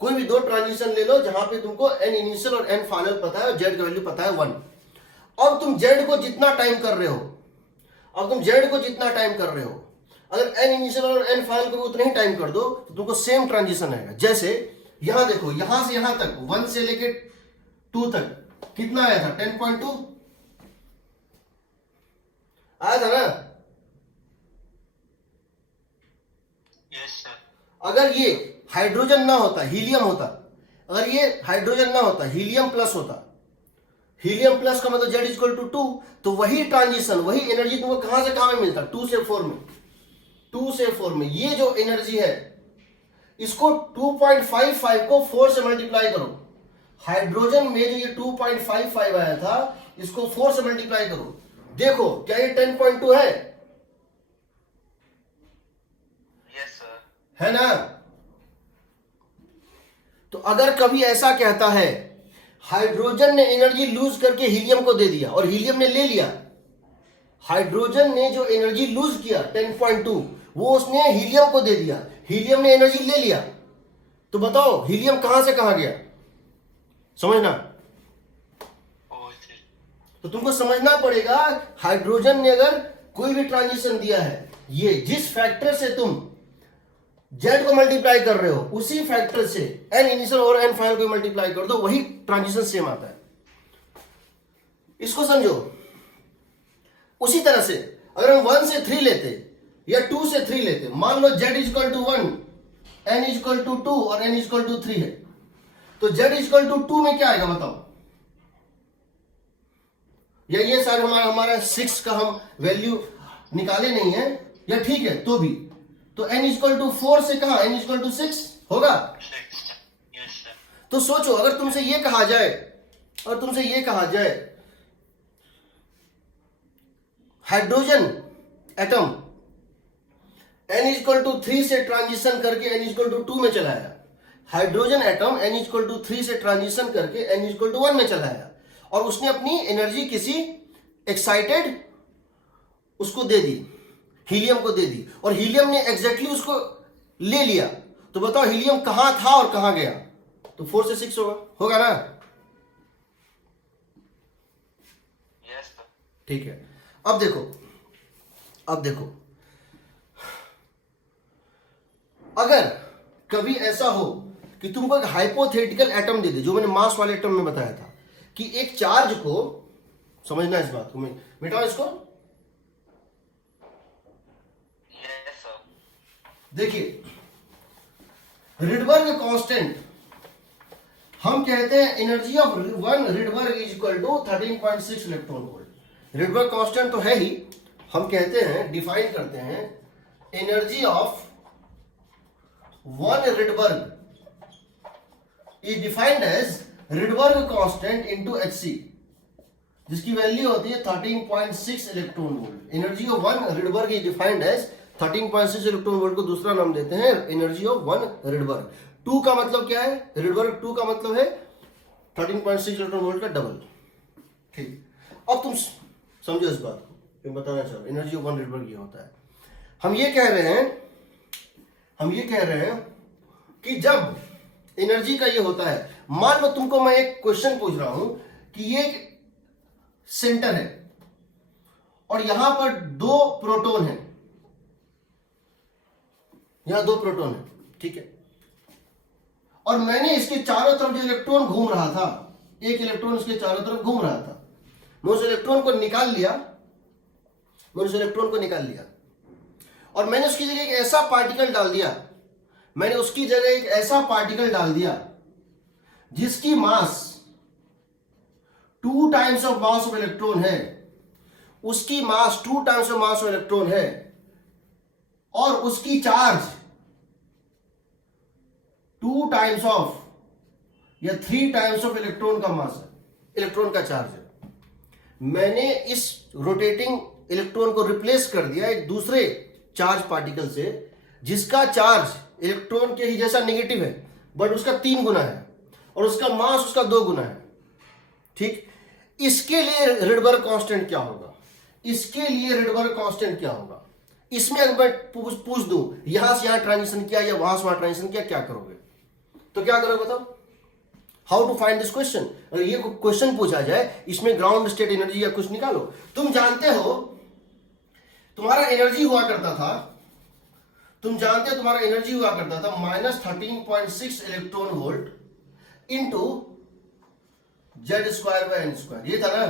कोई भी दो ट्रांजिशन ले लो जहां पे तुमको n इनिशियल और n फाइनल पता है और Z का वैल्यू पता है 1। अब तुम Z को जितना टाइम कर रहे हो, अगर n इनिशियल और n फाइनल को उतना ही टाइम कर दो तो तुमको सेम ट्रांजिशन आएगा। जैसे यहां देखो, यहां से यहां तक 1 से लेके 2 तक कितना आया था? 10.2 आया था ना? Yes sir. अगर ये हाइड्रोजन ना होता, हीलियम होता, अगर ये हाइड्रोजन ना होता, हीलियम प्लस होता, हीलियम प्लस का मतलब Z इक्वल टू 2, तो वही ट्रांजिशन, वही एनर्जी तुमको कहां से कहां में मिलता? 2 से 4 में। 2 से 4 में ये जो एनर्जी है, इसको 2.55 को 4 से मल्टीप्लाई करो। हाइड्रोजन में जो ये 2.55 आया था, इसको 4 से मल्टीप्लाई करो। देखो क्या ये 10.2 है? Yes sir. है ना? तो अगर कभी ऐसा कहता है हाइड्रोजन ने एनर्जी लूज करके हीलियम को दे दिया और हीलियम ने ले लिया, हाइड्रोजन ने जो एनर्जी लूज किया 10.2, वो उसने हीलियम को दे दिया, हीलियम ने एनर्जी ले लिया, तो बताओ हीलियम कहां से कहां गया? समझना। तो तुमको समझना पड़ेगा, हाइड्रोजन ने अगर कोई भी ट्रांजिशन दिया है, ये जिस फैक्टर से तुम Z को मल्टीप्लाई कर रहे हो, उसी फैक्टर से n इनिशियल और n फाइनल को मल्टीप्लाई कर दो, वही ट्रांजिशन सेम आता है। इसको समझो। उसी तरह से अगर हम 1 से 3 लेते या 2 से 3 लेते, मान लो Z equal to 1, n equal to 2 और n इक्वल टू 3 है, तो Z इक्वल टू 2 में क्या आएगा बताओ? या ये शायद हमारा 6 का हम वैल्यू निकाले नहीं है, या ठीक है तो भी, तो n इक्वल टू 4 से कहा n इक्वल टू 6 होगा। तो सोचो, अगर तुमसे ये कहा जाए hydrogen atom n equal to 3 से ट्रांजिशन करके n इक्वल टू 2 में चला आया, hydrogen atom n equal to 3 से ट्रांजिशन करके n इक्वल टू 1 में चला आया, और उसने अपनी एनर्जी किसी एक्साइटेड उसको दे दी, हीलियम को दे दी, और हीलियम ने एग्जैक्टली उसको ले लिया, तो बताओ हीलियम कहां था और कहां गया? तो 4 से 6 होगा ना? Yes sir. ठीक है। अब देखो, अगर कभी ऐसा हो कि तुमको एक हाइपोथेटिकल एटम दे दे, जो मैंने मास वाले एटम में बताया था, कि एक चार्ज को, समझना इस बात को, मिटाओ इसको। Yes sir. देखिए, रिडबर्ग कांस्टेंट हम कहते हैं energy of 1 Rydberg is equal to 13.6 electron volt. Rydberg constant तो है ही, हम कहते हैं, डिफाइन करते हैं, energy of 1 Rydberg is defined as Rydberg constant into Hc, जिसकी वैल्यू होती है 13.6 electron volt. Energy of 1 Rydberg is defined as 13.6 electron volt को दूसरा नाम देते हैं एनर्जी ऑफ 1 रिडबर्ग। 2 का मतलब क्या है? रिडबर्ग 2 का मतलब है 13.6 इलेक्ट्रॉन वोल्ट का डबल। ठीक, अब तुम समझो इस बात को, मैं बताना चाह रहा हूं, एनर्जी ऑफ 1 रिडबर्ग ये होता है। हम ये कह रहे हैं कि जब एनर्जी का ये होता है, मान लो तुमको मैं एक क्वेश्चन पूछ रहा हूं कि ये एक सेंटर है और यहां पर 2 प्रोटॉन है, यहां 2 प्रोटॉन है, ठीक है। और मैंने इसके चारों तरफ जो इलेक्ट्रॉन घूम रहा था, एक इलेक्ट्रॉन इसके चारों तरफ घूम रहा था, मैं उस इलेक्ट्रॉन को निकाल लिया, और मैंने उसकी जगह एक ऐसा पार्टिकल डाल दिया, जिसकी मास 2 times of mass of electron है, उसकी मास 2 times of mass of electron है, और उसकी चार्ज 2 टाइम्स ऑफ या 3 टाइम्स ऑफ इलेक्ट्रॉन का मास है, इलेक्ट्रॉन का चार्ज है। मैंने इस रोटेटिंग इलेक्ट्रॉन को रिप्लेस कर दिया एक दूसरे चार्ज पार्टिकल से, जिसका चार्ज इलेक्ट्रॉन के ही जैसा नेगेटिव है, बट उसका 3 गुना है, और उसका मास उसका 2 गुना है, ठीक। इसके लिए रिडबर्ग कांस्टेंट क्या होगा? इसमें अगर मैं पूछ दूं यहां से यहां ट्रांजिशन किया या वहां से वहां ट्रांजिशन किया, क्या करोगे? तो क्या करोगे बताओ? How to find this question? अगर ये क्वेश्चन पूछा जाए, इसमें ग्राउंड स्टेट एनर्जी या कुछ निकालो। तुम जानते हो तुम्हारा एनर्जी हुआ करता था -13.6 इलेक्ट्रॉन वोल्ट इंटू Z²/n², ये था ना?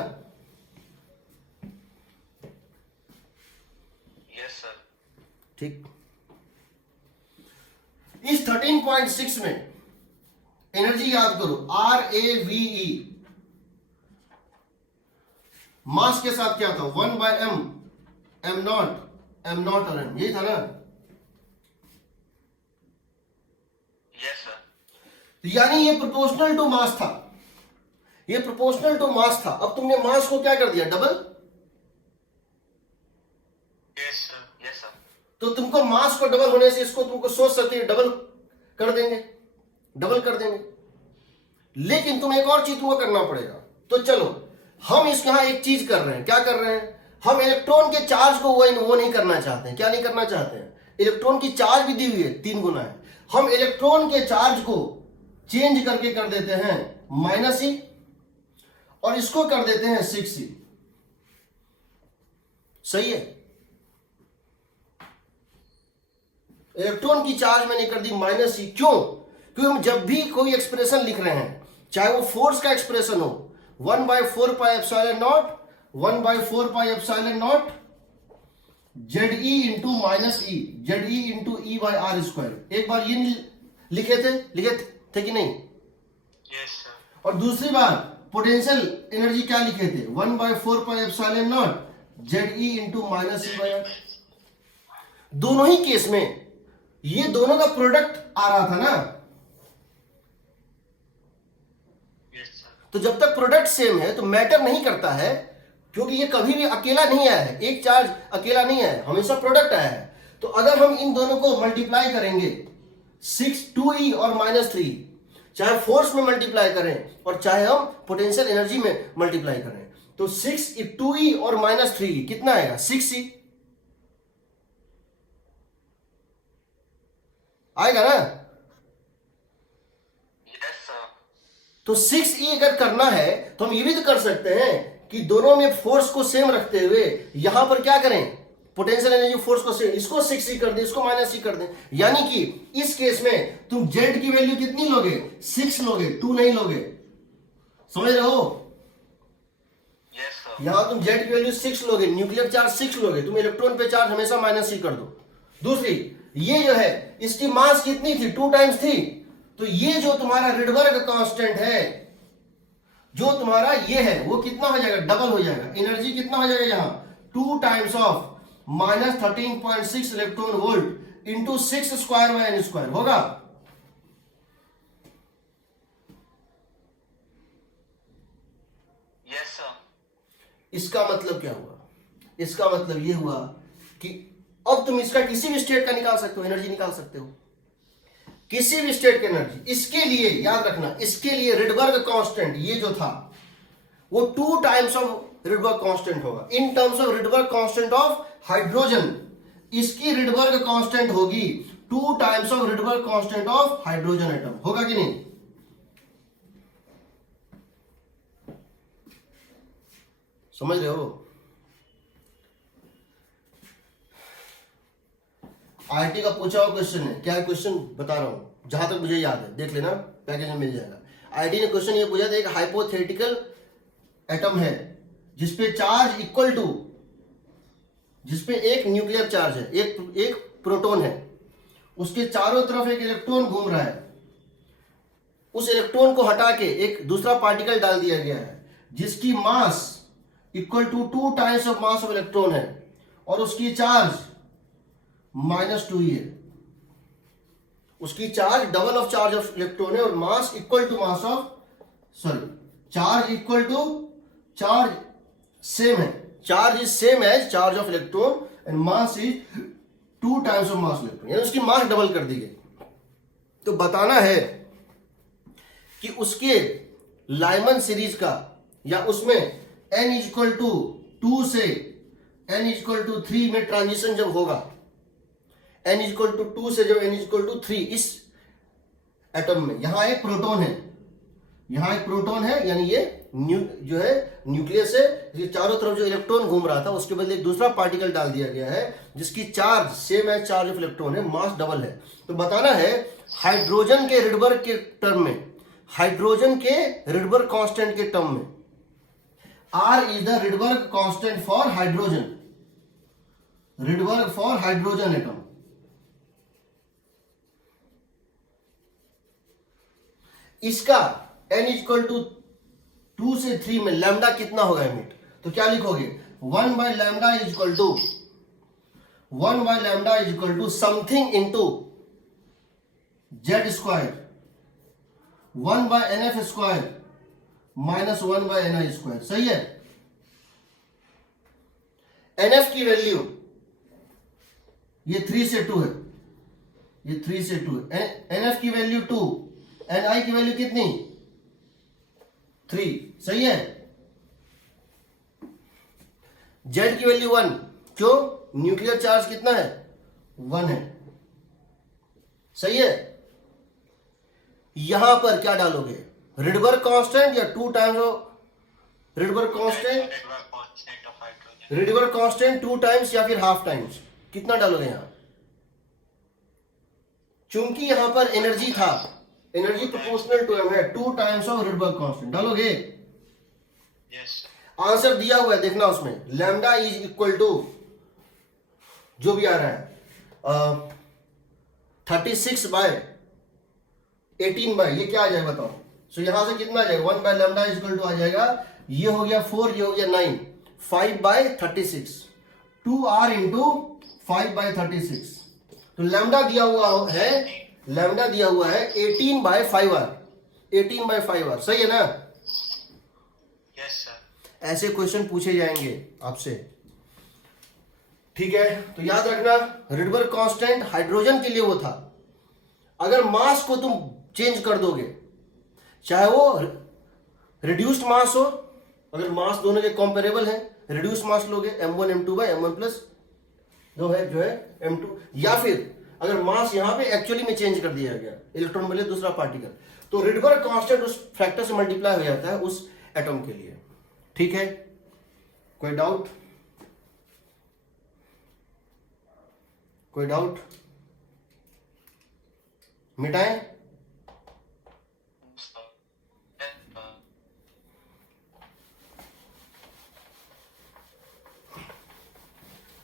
Yes sir. ठीक। इस 13.6 में एनर्जी याद करो, RAVE, मास के साथ क्या था? 1/m, m0 और m, यही था ना? Yes sir. यानी ये प्रोपोर्शनल टू मास था, अब तुमने मास को क्या कर दिया? डबल। Yes sir. तो तुमको मास को डबल होने से इसको तुमको सोच सकते हैं डबल कर देंगे, लेकिन तुम एक और चीज तुमको करना पड़ेगा। तो चलो हम इस यहां एक चीज कर रहे हैं, क्या कर रहे हैं? हम इलेक्ट्रॉन के चार्ज को वो नहीं करना चाहते हैं। क्या नहीं करना चाहते हैं? इलेक्ट्रॉन की चार्ज भी दी हुई है, 3 गुना है। हम इलेक्ट्रॉन के चार्ज को चेंज करके कर देते हैं -e, और इसको कर देते हैं 6e। सही है? इलेक्ट्रॉन की चार्ज मैंने कर दी -e। क्यों? क्योंकि हम जब भी कोई एक्सप्रेशन लिख रहे हैं, चाहे वो फोर्स का एक्सप्रेशन हो, 1/4πε0 ZE into -e, ZE into E/r²। एक बार ये लिखे थे कि नहीं? Yes sir. और दूसरी बार पोटेंशियल एनर्जी क्या लिखे थे? 1/4πε0 ZE इंटू -e/r। दोनों ही केस में ये दोनों का प्रोडक्ट आ रहा था ना? Yes sir. तो जब तक प्रोडक्ट सेम है तो मैटर नहीं करता है, क्योंकि ये कभी भी अकेला नहीं आया है, एक चार्ज अकेला नहीं आया है, हमेशा प्रोडक्ट आया है। तो अगर हम इन दोनों को मल्टीप्लाई करेंगे, 2e और -3, चाहे फोर्स में मल्टीप्लाई करें और चाहे हम पोटेंशियल एनर्जी में मल्टीप्लाई करें, तो 2e और -3 कितना आएगा? 6e आएगा ना? Yes sir. तो 6e अगर करना है तो हम ये भी तो कर सकते हैं कि दोनों में फोर्स को सेम रखते हुए यहां पर क्या करें? पोटेंशियल एनर्जी फोर्स को सेम, इसको 6e कर दें, इसको -e कर दें। यानी कि इस केस में तुम z की वैल्यू कितनी लोगे? 6 लोगे, 2 नहीं लोगे। समझ रहे हो? Yes sir. यहां तुम z की वैल्यू 6 लोगे, न्यूक्लियर चार्ज 6 लोगे, तुम इलेक्ट्रॉन पे चार्ज हमेशा -e कर दो। दूसरी, ये जो है इसकी मास कितनी थी? 2 टाइम्स थी। तो ये जो तुम्हारा रिडबर्ग कांस्टेंट है, जो तुम्हारा ये है, वो कितना हो जाएगा? डबल हो जाएगा। एनर्जी कितना हो जाएगा यहां? 2 times of -13.6 electron volt into 6² होगा। Yes sir. इसका मतलब क्या हुआ? इसका मतलब ये हुआ कि अब तुम इसका किसी भी स्टेट का निकाल सकते हो, एनर्जी निकाल सकते हो, किसी भी स्टेट की एनर्जी। इसके लिए याद रखना, इसके लिए रिडबर्ग कांस्टेंट ये जो था वो 2 टाइम्स ऑफ रिडबर्ग कांस्टेंट होगा। In terms of Rydberg constant of hydrogen, इसकी रिडबर्ग कांस्टेंट होगी 2 times of Rydberg constant of hydrogen atom. होगा कि नहीं? समझ रहे हो? आईटी का पूछा हुआ क्वेश्चन है। क्या है क्वेश्चन बता रहा हूं, जहां तक मुझे याद है, देख लेना पैकेज में मिल जाएगा। आईटी ने क्वेश्चन ये पूछा था, एक हाइपोथेटिकल एटम है जिसपे चार्ज इक्वल टू, जिसपे एक न्यूक्लियर चार्ज है, एक प्रोटॉन है, उसके चारों तरफ एक इलेक्ट्रॉन घूम रहा है। उस इलेक्ट्रॉन को हटा के एक दूसरा पार्टिकल डाल दिया गया है जिसकी mass equal to 2 times of mass of electron है और उसकी चार्ज -2 है। उसकी charge double of charge of electron है और mass equal to mass of, sorry, charge equal to charge same है, charge is same as charge of electron and mass is 2 times of mass electron, यानी उसकी मास डबल कर दी गई। तो बताना है कि उसके लाइमन सीरीज का, या उसमें n इक्वल टू 2 से n इक्वल टू 3 में ट्रांजिशन जब होगा, n इक्वल टू 2 से जब n इक्वल टू 3, इस एटम में यहां एक प्रोटॉन है, यहां एक प्रोटॉन है, यानी ये जो है न्यूक्लियस है, ये चारों तरफ जो इलेक्ट्रॉन घूम रहा था उसके बदले एक दूसरा पार्टिकल डाल दिया गया है जिसकी चार्ज सेम है चार्ज ऑफ इलेक्ट्रॉन है, मास डबल है। तो बताना है हाइड्रोजन के रिडबर्ग के टर्म में, हाइड्रोजन के रिडबर्ग कांस्टेंट के टर्म में, R is the Rydberg constant for hydrogen, Rydberg for hydrogen atom। इसका n इक्वल टू 2 से 3 में लैम्डा कितना होगा यूनिट, तो क्या लिखोगे, 1 by lambda is equal to 1 by lambda is equal to something into z square 1 by nf square minus 1 by ni square. सही है। nf की वैल्यू ये 3 से 2 है, ये 3 से 2 है, nf की वैल्यू 2, ni की वैल्यू कितनी, 3। सही है। z की वैल्यू 1, क्यों, न्यूक्लियर चार्ज कितना है, 1 है। सही है। यहां पर क्या डालोगे, रिडबर्ग कांस्टेंट या 2 times of Rydberg constant, Rydberg constant 2 times या फिर हाफ टाइम्स, कितना डालोगे यहां, चूंकि यहां पर एनर्जी था, एनर्जी प्रोपोर्शनल टू एम है, 2 टाइम्स ऑफ रिडबर्ग कांस्टेंट डालोगे। यस आंसर दिया हुआ है, देखना उसमें, लैम्डा इज इक्वल टू जो भी आ रहा है 36 बाय 18 बाय, ये क्या आ जाएगा बताओ। सो यहां से कितना आ जाएगा, 1 by lambda is equal to आ जाएगा, ये हो गया 4, ये हो गया 9, 5 बाय 36, 2r इंटू 5 बाय 36। तो लैम्डा दिया हुआ है, लैम्डा दिया हुआ है 18 बाय 5r, 18 बाय 5r। सही है ना। Yes sir. ऐसे क्वेश्चन पूछे जाएंगे आपसे, ठीक है। तो याद रखना, रिडबर्ग कांस्टेंट हाइड्रोजन के लिए वो था। अगर मास को तुम चेंज कर दोगे, चाहे वो रिड्यूस्ड मास हो, अगर मास दोनों के कंपेरेबल है, रिड्यूस्ड मास लोगे m1 m2 by m1 plus जो है m2, या फिर अगर मास यहां पे एक्चुअली में चेंज कर दिया गया, इलेक्ट्रॉन बदले दूसरा पार्टिकल, तो रिडबर्ग कांस्टेंट उस फैक्टर से मल्टीप्लाई हो जाता है उस एटम के लिए। ठीक है, कोई डाउट, कोई डाउट, मिटाएं।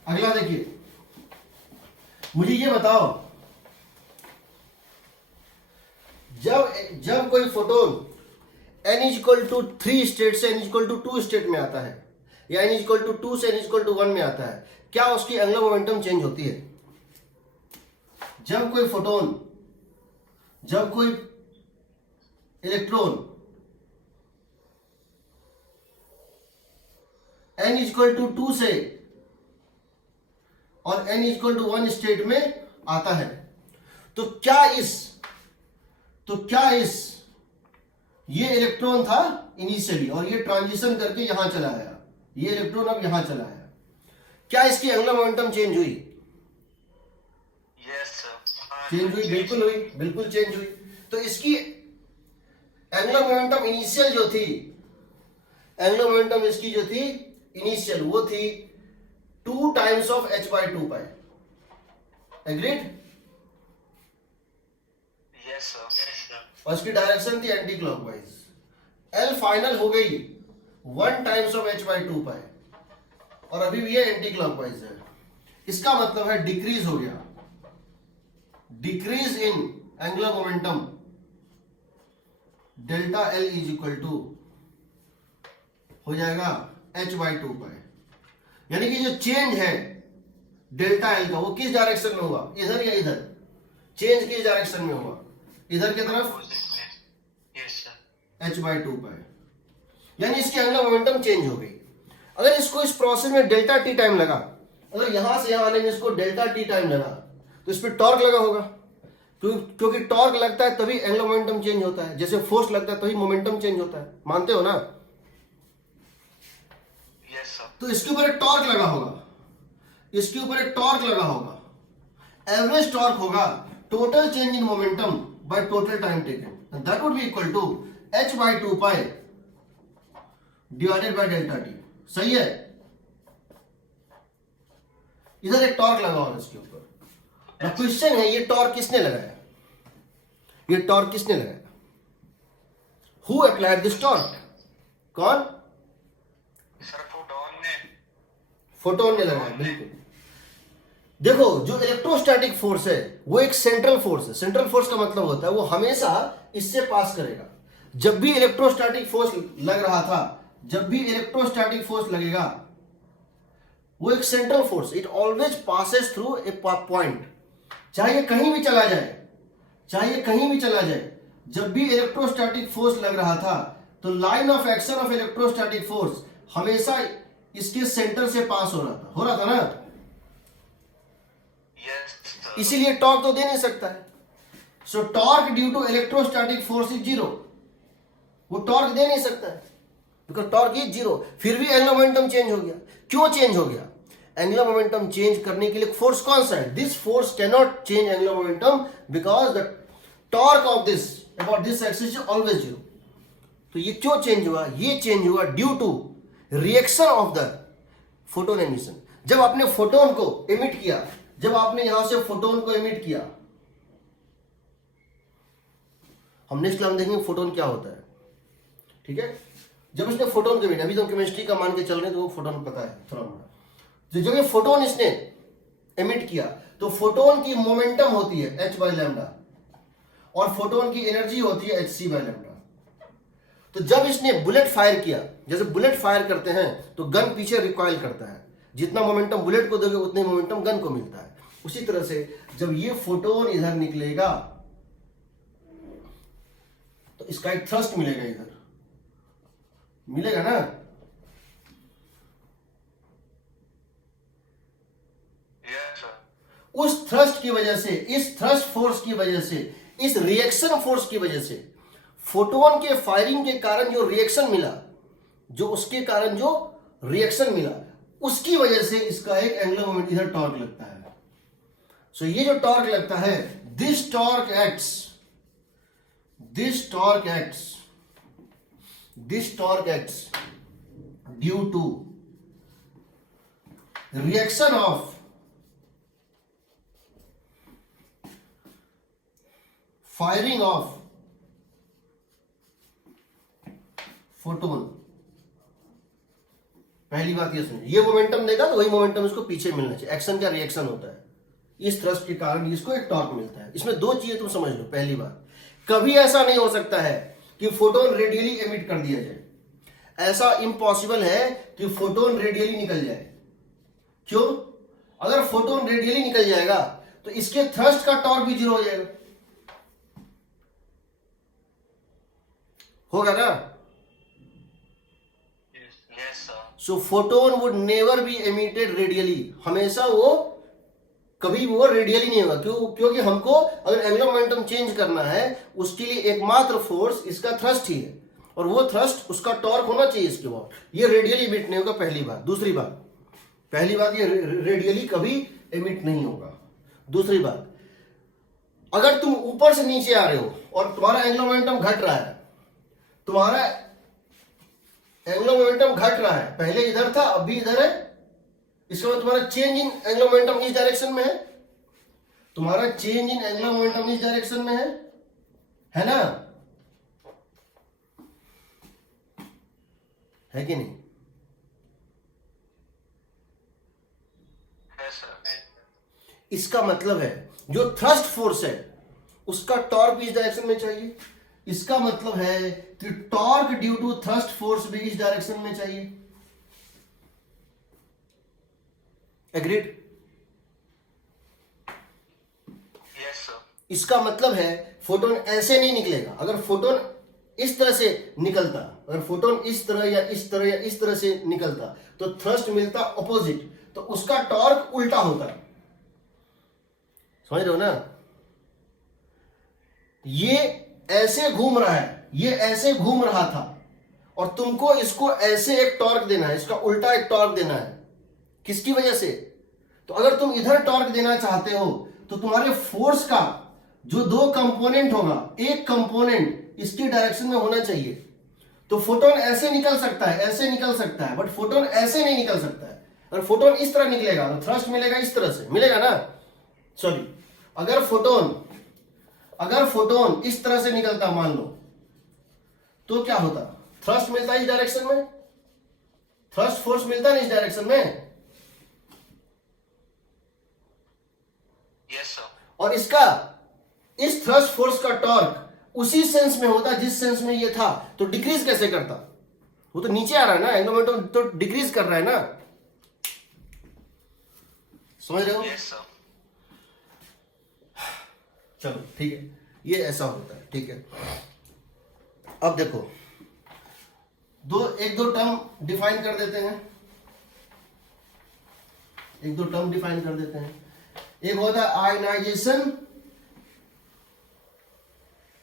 अगला देखिए, मुझे ये बताओ, जब कोई photon n equal to 3 state से n इक्वल टू 2 स्टेट में आता है, या n इक्वल टू 2 से n इक्वल टू 1 में आता है, क्या उसकी एंगुलर मोमेंटम चेंज होती है? जब कोई फोटोन, जब कोई इलेक्ट्रॉन n इक्वल टू 2 से और n इक्वल टू 1 स्टेट में आता है, तो क्या ये इलेक्ट्रॉन था इनिशियली और ये ट्रांजिशन करके यहां चला आया, ये इलेक्ट्रॉन अब यहां चला आया, क्या इसकी एंगुलर मोमेंटम चेंज हुई? यस चेंज हुई, बिल्कुल हुई, बिल्कुल चेंज हुई। तो इसकी एंगुलर मोमेंटम इनिशियल जो थी, एंगुलर मोमेंटम इसकी जो थी इनिशियल, वो थी 2 times of h/2 pi. Agreed? Yes sir. और इसकी डायरेक्शन थी एंटी क्लॉकवाइज। एल फाइनल हो गई 1 टाइम्स ऑफ h बाई 2 पाई, और अभी भी ये एंटी क्लॉकवाइज है। इसका मतलब है डिक्रीज हो गया, decrease in angular momentum delta L is equal to हो जाएगा h बाई 2 पाई। यानी कि जो चेंज है डेल्टा एल का वो किस डायरेक्शन में होगा, इधर या इधर? चेंज किस डायरेक्शन में होगा, इधर की तरफ, यस सर। h बाई 2 पाई। यानी इसकी एंगुलर मोमेंटम चेंज हो गई। अगर इसको इस प्रोसेस में डेल्टा टी टाइम लगा, अगर यहां से यहां आने में इसको डेल्टा टी टाइम लगा, तो इस पर टॉर्क लगा होगा, क्योंकि टॉर्क लगता है तभी एंगुलर मोमेंटम चेंज होता है, जैसे फोर्स लगता है तभी मोमेंटम चेंज होता है। मानते हो ना? Yes sir. तो इसके ऊपर एक टॉर्क लगा होगा, इसके ऊपर एक टॉर्क लगा होगा। एवरेज टॉर्क होगा total change in momentum by total time taken, that would be equal to h by 2 pi divided by delta T. सही है? इधर एक टॉर्क लगा होगा इसके ऊपर। क्वेश्चन है ये टॉर्क किसने लगाया, ये टॉर्क किसने लगाया? Who applied this torque? कौन? सर फोटोन ने। फोटोन ने लगाया, बिल्कुल। देखो, जो इलेक्ट्रोस्टैटिक फोर्स है वो एक सेंट्रल फोर्स है। सेंट्रल फोर्स का मतलब होता है वो हमेशा इससे पास करेगा। जब भी इलेक्ट्रोस्टैटिक फोर्स लग रहा था, जब भी इलेक्ट्रोस्टैटिक फोर्स लगेगा, वो एक central force, it always passes through a point. चाहे ये कहीं भी चला जाए, चाहे ये कहीं भी चला जाए, जब भी इलेक्ट्रोस्टैटिक फोर्स लग रहा था तो line of action of electrostatic force हमेशा इसके सेंटर से पास हो रहा था ना? इसीलिए टॉर्क तो दे नहीं सकता है। So torque due to electrostatic force is zero. वो टॉर्क दे नहीं सकता है बिकॉज टॉर्क इज जीरो। फिर भी एंगुलर मोमेंटम चेंज हो गया। क्यों चेंज हो गया? एंगुलर मोमेंटम चेंज करने के लिए फोर्स कौन सा है? This force can not change angular momentum because the torque of this about this axis is always zero. तो ये क्यों चेंज हुआ? ये चेंज हुआ due to reaction of the photon emission. जब आपने फोटोन को एमिट किया, जब आपने यहां से फोटोन को एमिट किया, हम नेक्स्ट क्लास में देखेंगे फोटोन क्या होता है, ठीक है? जब इसने फोटोन को एमिट, अभी तो केमिस्ट्री का मान के चल रहे हैं तो वो फोटोन पता है थोड़ा मोड़ा। जब ये फोटोन इसने एमिट किया तो फोटोन की मोमेंटम होती है h बाई लैम्डा और फोटोन की एनर्जी होती है hc बाई लैम्डा। तो जब इसने बुलेट फायर किया, जैसे बुलेट फायर करते हैं तो गन पीछे रिकॉइल करता है, जितना मोमेंटम बुलेट को दोगे उतने मोमेंटम गन को मिलता है। उसी तरह से जब ये फोटोन इधर निकलेगा तो इसका एक थ्रस्ट मिलेगा, इधर मिलेगा ना? Yes sir. उस थ्रस्ट की वजह से, इस थ्रस्ट फोर्स की वजह से, इस रिएक्शन फोर्स की वजह से, फोटोन के फायरिंग के कारण जो रिएक्शन मिला, जो उसके कारण जो रिएक्शन मिला, उसकी वजह से इसका एक एंगुलर मोमेंट इधर टॉर्क लगता है। सो ये जो टॉर्क लगता है, this torque acts due to reaction of firing of photon. पहली बात ये समझिए, ये मोमेंटम देगा तो वही मोमेंटम इसको पीछे मिलना चाहिए। एक्शन का रिएक्शन होता है, इस थ्रस्ट के कारण इसको एक टॉर्क मिलता है। इसमें दो चीजें तुम समझ लो। पहली बात, कभी ऐसा नहीं हो सकता है कि फोटोन रेडियली एमिट कर दिया जाए। ऐसा इम्पॉसिबल है कि फोटोन रेडियली निकल जाए। क्यों? अगर फोटोन रेडियली निकल जाएगा तो इसके थ्रस्ट का टॉर्क भी जीरो हो जाएगा, होगा ना? Yes sir. So photon would never be emitted radially. हमेशा वो कभी वो रेडियली नहीं होगा। क्यों? क्योंकि हमको अगर एंगुलर मोमेंटम चेंज करना है उसके लिए एकमात्र फोर्स इसका थ्रस्ट ही है, और वो थ्रस्ट उसका टॉर्क होना चाहिए इसके बाद। ये रेडियली एमिट नहीं होगा, पहली बात। दूसरी बात, पहली बात, ये रेडियली कभी एमिट नहीं होगा। दूसरी बात, अगर तुम ऊपर से नीचे आ रहे हो और तुम्हारा एंगुलर मोमेंटम घट रहा है, तुम्हारा एंगुलर मोमेंटम घट रहा है, पहले इधर था अभी इधर है, इसका मतलब तुम्हारा चेंज इन एंगुलर मोमेंटम इस डायरेक्शन में है। तुम्हारा चेंज इन एंगुलर मोमेंटम इस डायरेक्शन में है ना, है कि नहीं? है सर। इसका मतलब है जो थ्रस्ट फोर्स है उसका टॉर्क भी इस डायरेक्शन में चाहिए। इसका मतलब है कि torque due to thrust force भी इस डायरेक्शन में चाहिए। एग्रीड? Yes sir. इसका मतलब है फोटोन ऐसे नहीं निकलेगा। अगर फोटोन इस तरह से निकलता, अगर फोटोन इस तरह या इस तरह या इस तरह से निकलता तो थ्रस्ट मिलता ऑपोजिट, तो उसका टॉर्क उल्टा होता। समझ रहे हो ना? ये ऐसे घूम रहा है, ये ऐसे घूम रहा था, और तुमको इसको ऐसे एक टॉर्क देना है, इसका उल्टा एक टॉर्क देना है। किसकी वजह से? तो अगर तुम इधर टॉर्क देना चाहते हो तो तुम्हारे फोर्स का जो दो कंपोनेंट होगा, एक कंपोनेंट इसकी डायरेक्शन में होना चाहिए। तो फोटोन ऐसे निकल सकता है, ऐसे निकल सकता है, बट फोटोन ऐसे नहीं निकल सकता है। अगर फोटोन इस तरह निकलेगा तो थ्रस्ट मिलेगा इस तरह से, मिलेगा ना? सॉरी, अगर फोटोन इस तरह से निकलता मान लो, तो क्या होता? थ्रस्ट मिलता इस डायरेक्शन में, थ्रस्ट फोर्स मिलता ना इस डायरेक्शन में, यस सर। और इसका इस थ्रस्ट फोर्स का टॉर्क उसी सेंस में होता जिस सेंस में ये था। तो डिक्रीज कैसे करता? वो तो नीचे आ रहा है ना, एंगुलर मोमेंटम तो डिक्रीज कर रहा है ना। समझ रहे हो? Yes sir. चलो ठीक है, ये ऐसा होता है। ठीक है, अब देखो एक दो टर्म डिफाइन कर देते हैं, एक होता है आयनाइजेशन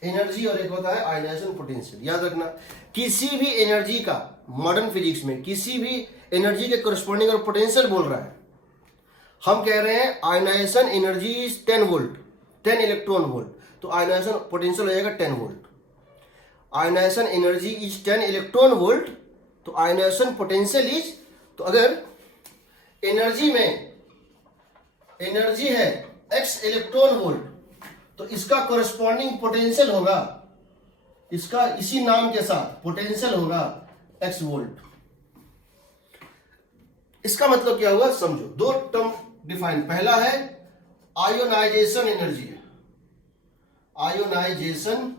एनर्जी और एक होता है आयनाइजेशन पोटेंशियल। याद रखना, किसी भी एनर्जी का मॉडर्न फिजिक्स में किसी भी एनर्जी के करस्पॉन्डिंग और पोटेंशियल बोल रहा है। हम कह रहे हैं ionization energy is 10 volt, 10 electron volt, तो आयनाइजेशन पोटेंशियल हो जाएगा 10 volt. Ionization energy is 10 electron volt, तो आयनाइजेशन पोटेंशियल इज, तो अगर एनर्जी है x इलेक्ट्रॉन वोल्ट, तो इसका कोरस्पॉन्डिंग पोटेंशियल होगा, इसका इसी नाम के साथ पोटेंशियल होगा x वोल्ट। इसका मतलब क्या हुआ समझो, दो टर्म डिफाइन। पहला है ionization energy, ionization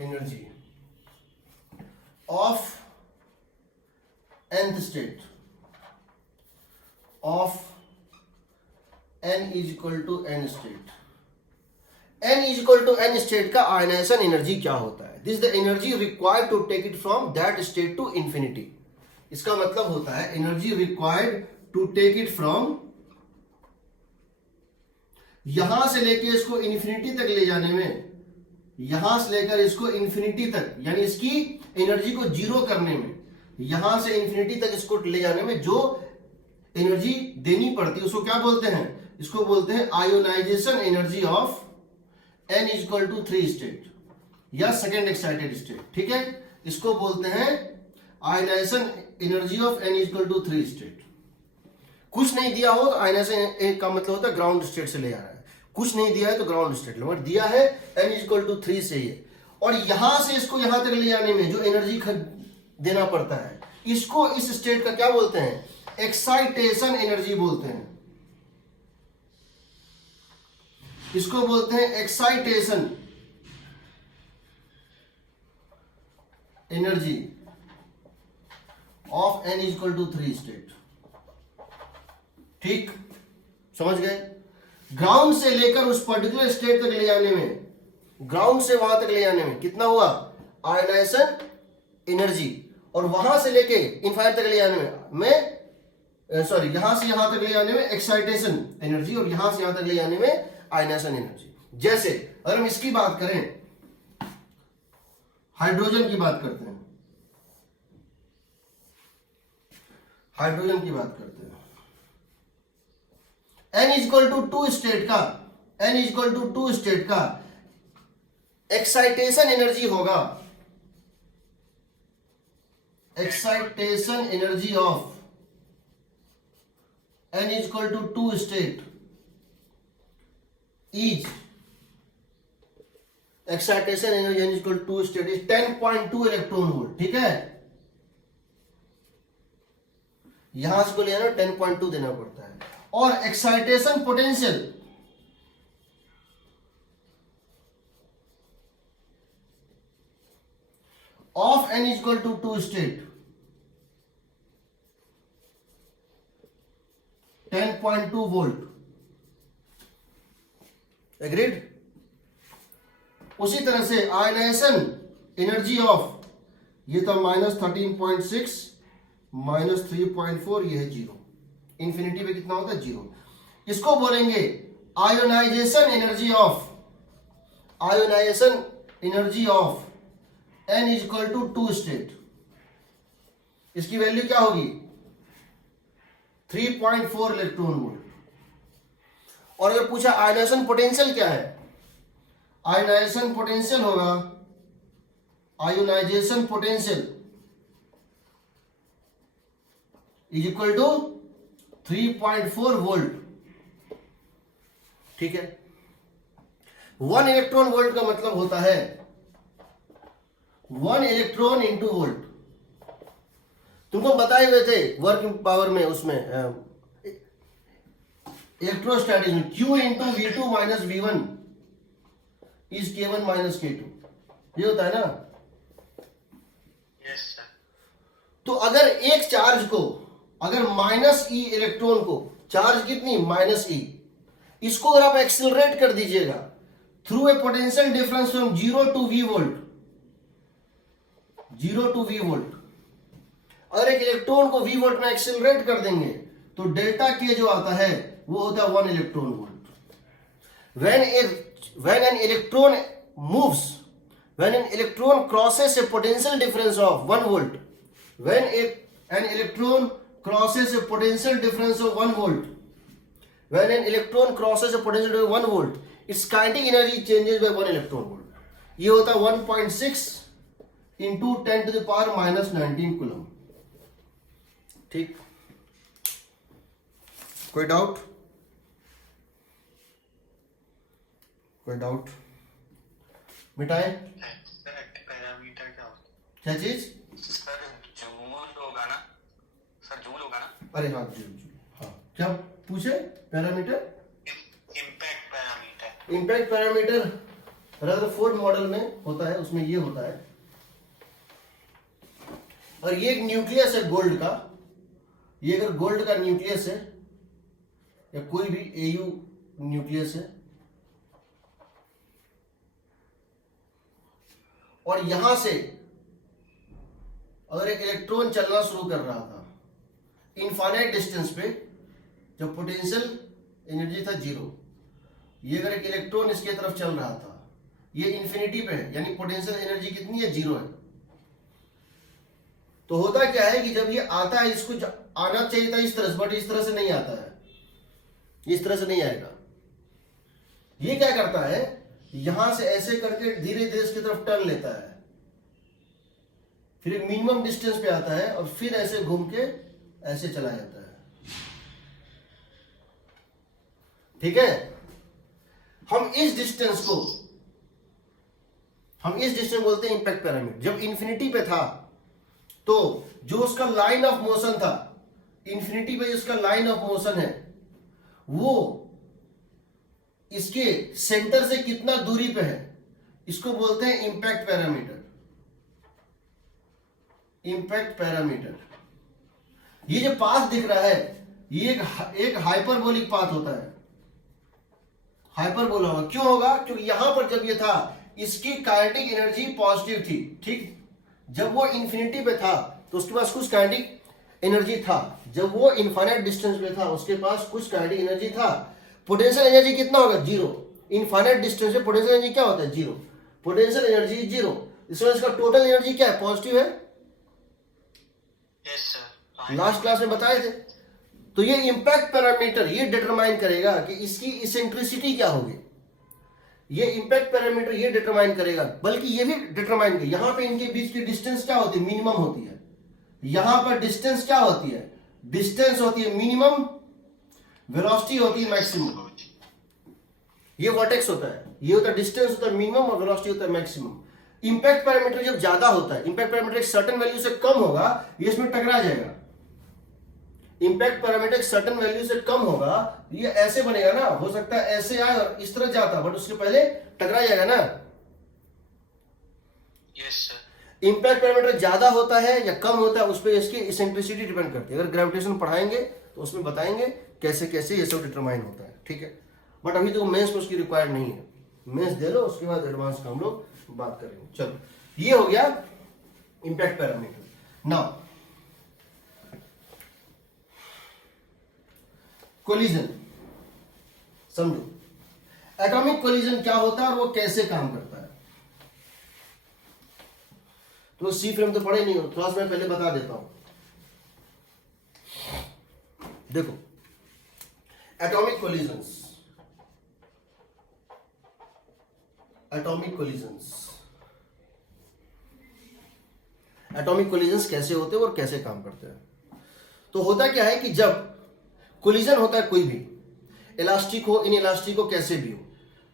energy of nth state of n is equal to n state. n is equal to n state का आयनाइजेशन एनर्जी क्या होता है? This the energy required to take it from that state to infinity. इसका मतलब होता है energy required to take it from, यहां से लेके इसको इंफिनिटी तक ले जाने में, यहां से लेकर इसको इंफिनिटी तक, यानी इसकी एनर्जी को जीरो करने में, यहां से इंफिनिटी तक इसको ले जाने में जो एनर्जी देनी पड़ती है उसको क्या बोलते हैं? इसको बोलते हैं ionization energy of n is equal to 3 state या सेकेंड एक्साइटेड स्टेट। ठीक है, इसको बोलते हैं ionization energy of n is equal to 3 state. कुछ नहीं दिया हो तो आयनाइजेशन का मतलब होता है ग्राउंड स्टेट से ले जा रहा है, कुछ नहीं दिया है तो ग्राउंड स्टेट ले, दिया है n इज इक्वल टू 3 से ये, और यहां से इसको यहां तक ले जाने में जो एनर्जी देना पड़ता है, इसको इस स्टेट का क्या बोलते हैं? एक्साइटेशन एनर्जी बोलते हैं, इसको बोलते हैं excitation energy of n is equal to 3 state. ठीक, समझ गए? ग्राउंड से लेकर उस पर्टिकुलर स्टेट तक ले जाने में, ग्राउंड से वहां तक ले जाने में कितना हुआ? आयनाइजेशन एनर्जी, और वहां से लेके इनफाइनाइट तक ले जाने में सॉरी, यहां से यहां तक ले जाने में एक्साइटेशन एनर्जी, और यहां से यहां तक ले जाने में आयनाइजेशन एनर्जी। जैसे अगर हम इसकी बात करें, हाइड्रोजन की बात करते हैं, हाइड्रोजन की बात करते हैं, n is equal to 2 state का, n is equal to 2 state का एक्साइटेशन एनर्जी होगा, excitation energy of n is equal to 2 state is excitation energy n is equal to 2 state is 10.2 electron volt. ठीक है, यहां से को लेना 10.2 देना पड़ता है। और excitation potential of n is equal to 2 state 10.2 volt. Agreed. उसी तरह से आयनाइजेशन एनर्जी ऑफ ये था -13.6 -3.4, ये है 0। इंफिनिटी पे कितना होता है 0। इसको बोलेंगे ionization energy of n is equal to 2 state. इसकी वैल्यू क्या होगी 3.4 इलेक्ट्रॉन वोल्ट। और अगर पूछा आयनाइजेशन पोटेंशियल क्या है, आयोनाइजेशन पोटेंशियल होगा ionization potential is equal to 3.4 volt. ठीक है, 1 इलेक्ट्रॉन वोल्ट का मतलब होता है 1 इलेक्ट्रॉन इंटू वोल्ट। तुमको बताए हुए थे वर्क पावर में, उसमें इलेक्ट्रोस्टैटिक्स में Q into V2 minus V1 is K1 minus K2, ये होता है ना। Yes sir. तो अगर एक चार्ज को, अगर -e इलेक्ट्रॉन को, चार्ज कितनी -e, इसको अगर आप एक्सेलरेट कर दीजिएगा through a potential difference from 0 to V volt, 0 to V volt, अगर एक इलेक्ट्रॉन को V वोल्ट में एक्सेलरेट कर देंगे तो डेल्टा K जो आता है वो होता है 1 electron volt. When an electron crosses a potential difference of 1 volt, when an electron crosses a potential difference of 1 volt, when an electron crosses a potential difference of 1 volt, its kinetic energy changes by 1 electron volt। ये होता है 1.6 into 10 to the power minus 19 coulomb. ठीक, कोई डाउट? कोई डाउट? मिटाए? पैरामीटर क्या होता क्या चीज? है सर? जूल होगा ना सर, जूल होगा ना? अरे हाँ जी, हाँ क्या पूछे? Parameter, impact parameter. Impact parameter Rutherford model में होता है, उसमें ये होता है। और ये एक न्यूक्लियस है गोल्ड का, ये अगर गोल्ड का न्यूक्लियस है या कोई भी एयू न्यूक्लियस है, और यहां से अगर एक इलेक्ट्रॉन चलना शुरू कर रहा था इनफाइनाइट डिस्टेंस पे, जब पोटेंशियल एनर्जी था 0, ये अगर एक इलेक्ट्रॉन इसके तरफ चल रहा था, ये इन्फिनिटी पे है, यानी पोटेंशियल एनर्जी कितनी है 0 है। तो होता क्या है कि जब ये आता है, इसको आना चाहिए था इस तरह से, बट इस तरह से नहीं आता है, इस तरह से नहीं आएगा। ये क्या करता है, यहां से ऐसे करके धीरे धीरे इसकी तरफ टर्न लेता है, फिर एक मिनिमम डिस्टेंस पे आता है और फिर ऐसे घूम के ऐसे चला जाता है। ठीक है, हम इस डिस्टेंस बोलते हैं इंपैक्ट पैरामीटर। जब इंफिनिटी पे था तो जो उसका लाइन ऑफ मोशन था, इंफिनिटी पे जिसका लाइन ऑफ मोशन है, वो इसके सेंटर से कितना दूरी पे है, इसको बोलते हैं इंपैक्ट पैरामीटर। इंपैक्ट पैरामीटर, ये जो पाथ दिख रहा है, ये एक हाइपरबोलिक पाथ होता है। हाइपरबोला होगा, क्यों होगा? क्योंकि यहां पर जब ये था, इसकी काइनेटिक एनर्जी पॉजिटिव थी। ठीक, जब वो इंफिनिटी पे था तो उसके पास कुछ काइनेटिक एनर्जी था, जब वो इनफाइनाइट डिस्टेंस पे था उसके पास कुछ काइनेटिक एनर्जी था। पोटेंशियल एनर्जी कितना होगा? 0। इनफाइनाइट डिस्टेंस पे पोटेंशियल एनर्जी क्या होता है? 0। पोटेंशियल एनर्जी 0, इसमें इसका टोटल एनर्जी क्या है? पॉजिटिव है। यस सर, लास्ट क्लास में बताए थे। तो ये इंपैक्ट पैरामीटर ये डिटरमाइन करेगा कि इसकी इसेंट्रिसिटी क्या होगी। ये इंपैक्ट पैरामीटर ये डिटरमाइन करेगा, बल्कि ये भी डिटरमाइन करेगा यहां पे इनके बीच की डिस्टेंस क्या होती है? मिनिमम होती है। यहां पर डिस्टेंस क्या होती है? डिस्टेंस होती है मिनिमम वेलोसिटी होती है मैक्सिमम। ये वर्टेक्स होता है, ये होता है डिस्टेंस होता है मिनिमम और वेलोसिटी होता है मैक्सिमम। इंपैक्ट पैरामीटर जब ज्यादा होता है, इंपैक्ट पैरामीटर एक सर्टेन वैल्यू से कम होगा, ये इसमें टकरा जाएगा। इंपैक्ट पैरामीटर सर्टेन वैल्यू से कम होगा, ये ऐसे बनेगा ना, हो सकता है ऐसे आए और इस तरह जाता, बट उसके पहले टकरा जाएगा ना। Yes sir. इंपैक्ट पैरामीटर ज्यादा होता है या कम होता है, उस पर इसकी इसेंट्रिसिटी डिपेंड करती है। अगर ग्रेविटेशन पढ़ाएंगे तो उसमें बताएंगे कैसे कैसे ये सब डिटरमाइन होता है, ठीक है। बट अभी तो मेंस में उसकी रिक्वायर्ड नहीं है, मेंस दे लो, उसके बाद एडवांस का हम लोग बात करेंगे। चलो, ये हो गया इंपैक्ट पैरामीटर। नाउ कोलिजन समझो, एटॉमिक कोलिजन क्या होता है और वो कैसे काम करता है। तो सी फ्रेम तो पढ़े नहीं हो, थोड़ा सा मैं पहले बता देता हूं। देखो, atomic collisions, atomic collisions, atomic collisions कैसे होते हैं और कैसे काम करते हैं। तो होता क्या है कि जब कोलिजन होता है कोई भी, इलास्टिक हो, इन इलास्टिक हो, कैसे भी हो,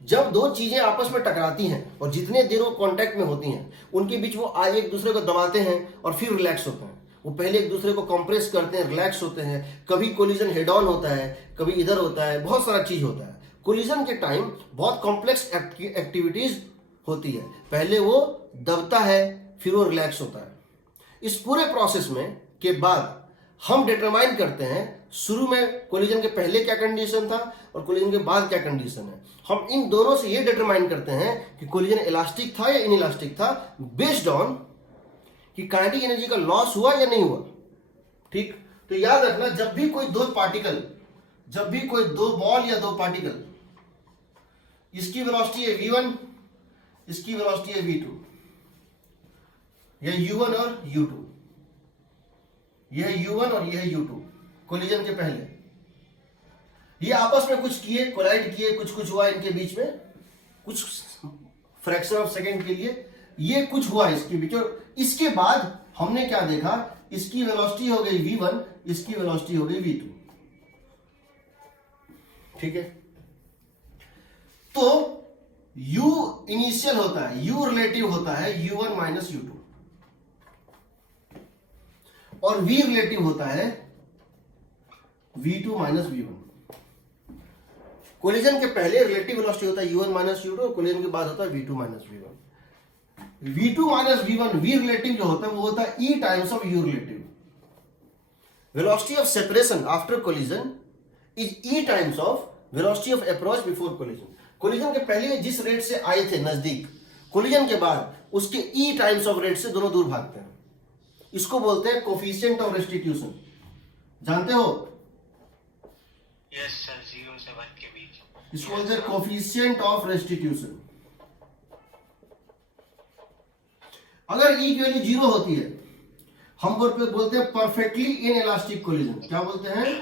जब दो चीजें आपस में टकराती हैं और जितने देर वो कांटेक्ट में होती हैं, उनके बीच वो आज एक दूसरे को दबाते हैं और फिर रिलैक्स होते हैं। वो पहले एक दूसरे को कंप्रेस करते हैं, रिलैक्स होते हैं। कभी कोलिजन हेड ऑन होता है, कभी इधर होता है, बहुत सारा चीज होता है। कोलिजन के टाइम बहुत कॉम्प्लेक्स एक्टिविटीज होती है। पहले वो दबता है, फिर वो रिलैक्स होता है। इस पूरे प्रोसेस में के बाद हम डिटरमाइन करते हैं शुरू में कोलिजन के पहले क्या कंडीशन था और कोलिजन के बाद क्या कंडीशन है। हम इन दोनों से ये डिटरमाइन करते हैं कि कोलिजन इलास्टिक था या इनइलास्टिक था, बेस्ड ऑन कि काइनेटिक एनर्जी का लॉस हुआ या नहीं हुआ। ठीक, तो याद रखना, जब भी कोई दो पार्टिकल, जब भी कोई दो बॉल या दो पार्टिकल, इसकी वेलोसिटी है v1, इसकी वेलोसिटी है v2, यह u1 और u2, यह है u1 और यह है u2। कोलिजन के पहले ये आपस में कुछ किए, कोलाइड किए, कुछ हुआ इनके बीच में, कुछ फ्रैक्शन ऑफ सेकंड के लिए ये कुछ हुआ इसके बीच। और इसके बाद हमने क्या देखा, इसकी वेलोसिटी हो गई v1, इसकी वेलोसिटी हो गई v2, ठीक है। तो u इनिशियल होता है, u रिलेटिव होता है u1 माइनस u2, और v रिलेटिव होता है v2 माइनस v1। कोलिजन के पहले रिलेटिव वेलोसिटी होता है u1 माइनस u2, और कोलिजन के बाद होता है v2 minus v1। v2 minus v1, v relative जो होता है वो होता है e times of u relative. Velocity of separation after collision is e times of velocity of approach before collision. Collision के पहले जिस रेट से आए थे नजदीक, कोलिजन के बाद उसके e टाइम्स ऑफ रेट से दोनों दूर भागते हैं। इसको बोलते हैं कोफिशिएंट ऑफ रेस्टिट्यूशन, जानते हो? यस सर, 0 से 1 के बीच। इसको बोलते हैं कोफिशिएंट ऑफ रेस्टिट्यूशन। अगर ई की वैल्यू 0 होती है, हम बोलते हैं परफेक्टली इन इलास्टिक कोलिजन। क्या बोलते हैं?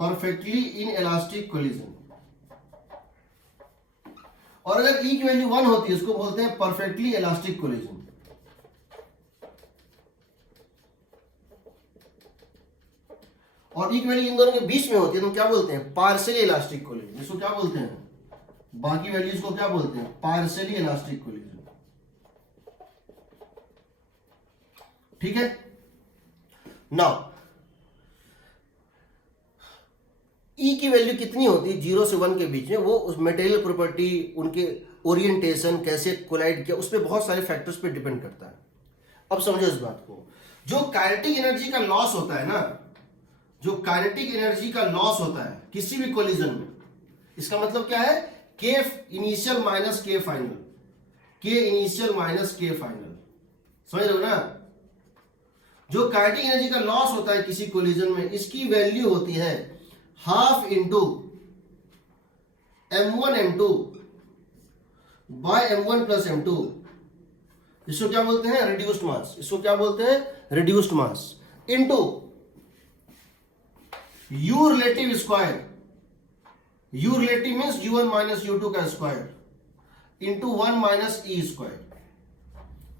Perfectly in elastic collision. और अगर ई की वैल्यू 1 होती है, उसको बोलते हैं परफेक्टली इलास्टिक कोलिजन। और ई की वैल्यू इन दोनों के बीच में होती है तो क्या बोलते हैं? Partially elastic collision. इसको क्या बोलते हैं? बाकी वैल्यूज को क्या बोलते हैं? Partially elastic collision. ठीक है। नाउ ई की वैल्यू कितनी होती है 0 से 1 के बीच में, वो उस मटेरियल प्रॉपर्टी, उनके ओरिएंटेशन, कैसे कोलाइड किया, उस पर बहुत सारे फैक्टर्स पे डिपेंड करता है। अब समझो इस बात को, जो काइनेटिक एनर्जी का लॉस होता है ना, जो काइनेटिक एनर्जी का लॉस होता है किसी भी कोलिजन में, इसका मतलब क्या है? के इनिशियल माइनस के फाइनल, के इनिशियल माइनस के फाइनल। समझ रहे हो ना? जो काइनेटिक एनर्जी का लॉस होता है किसी कोलिजन में, इसकी वैल्यू होती है half into m1 m2 by m1 plus m2। इसको क्या बोलते हैं? रिड्यूस्ड मास। इसको क्या बोलते हैं? Reduced mass into u relative square. u relative means u1 minus u2 का square into 1 minus E square,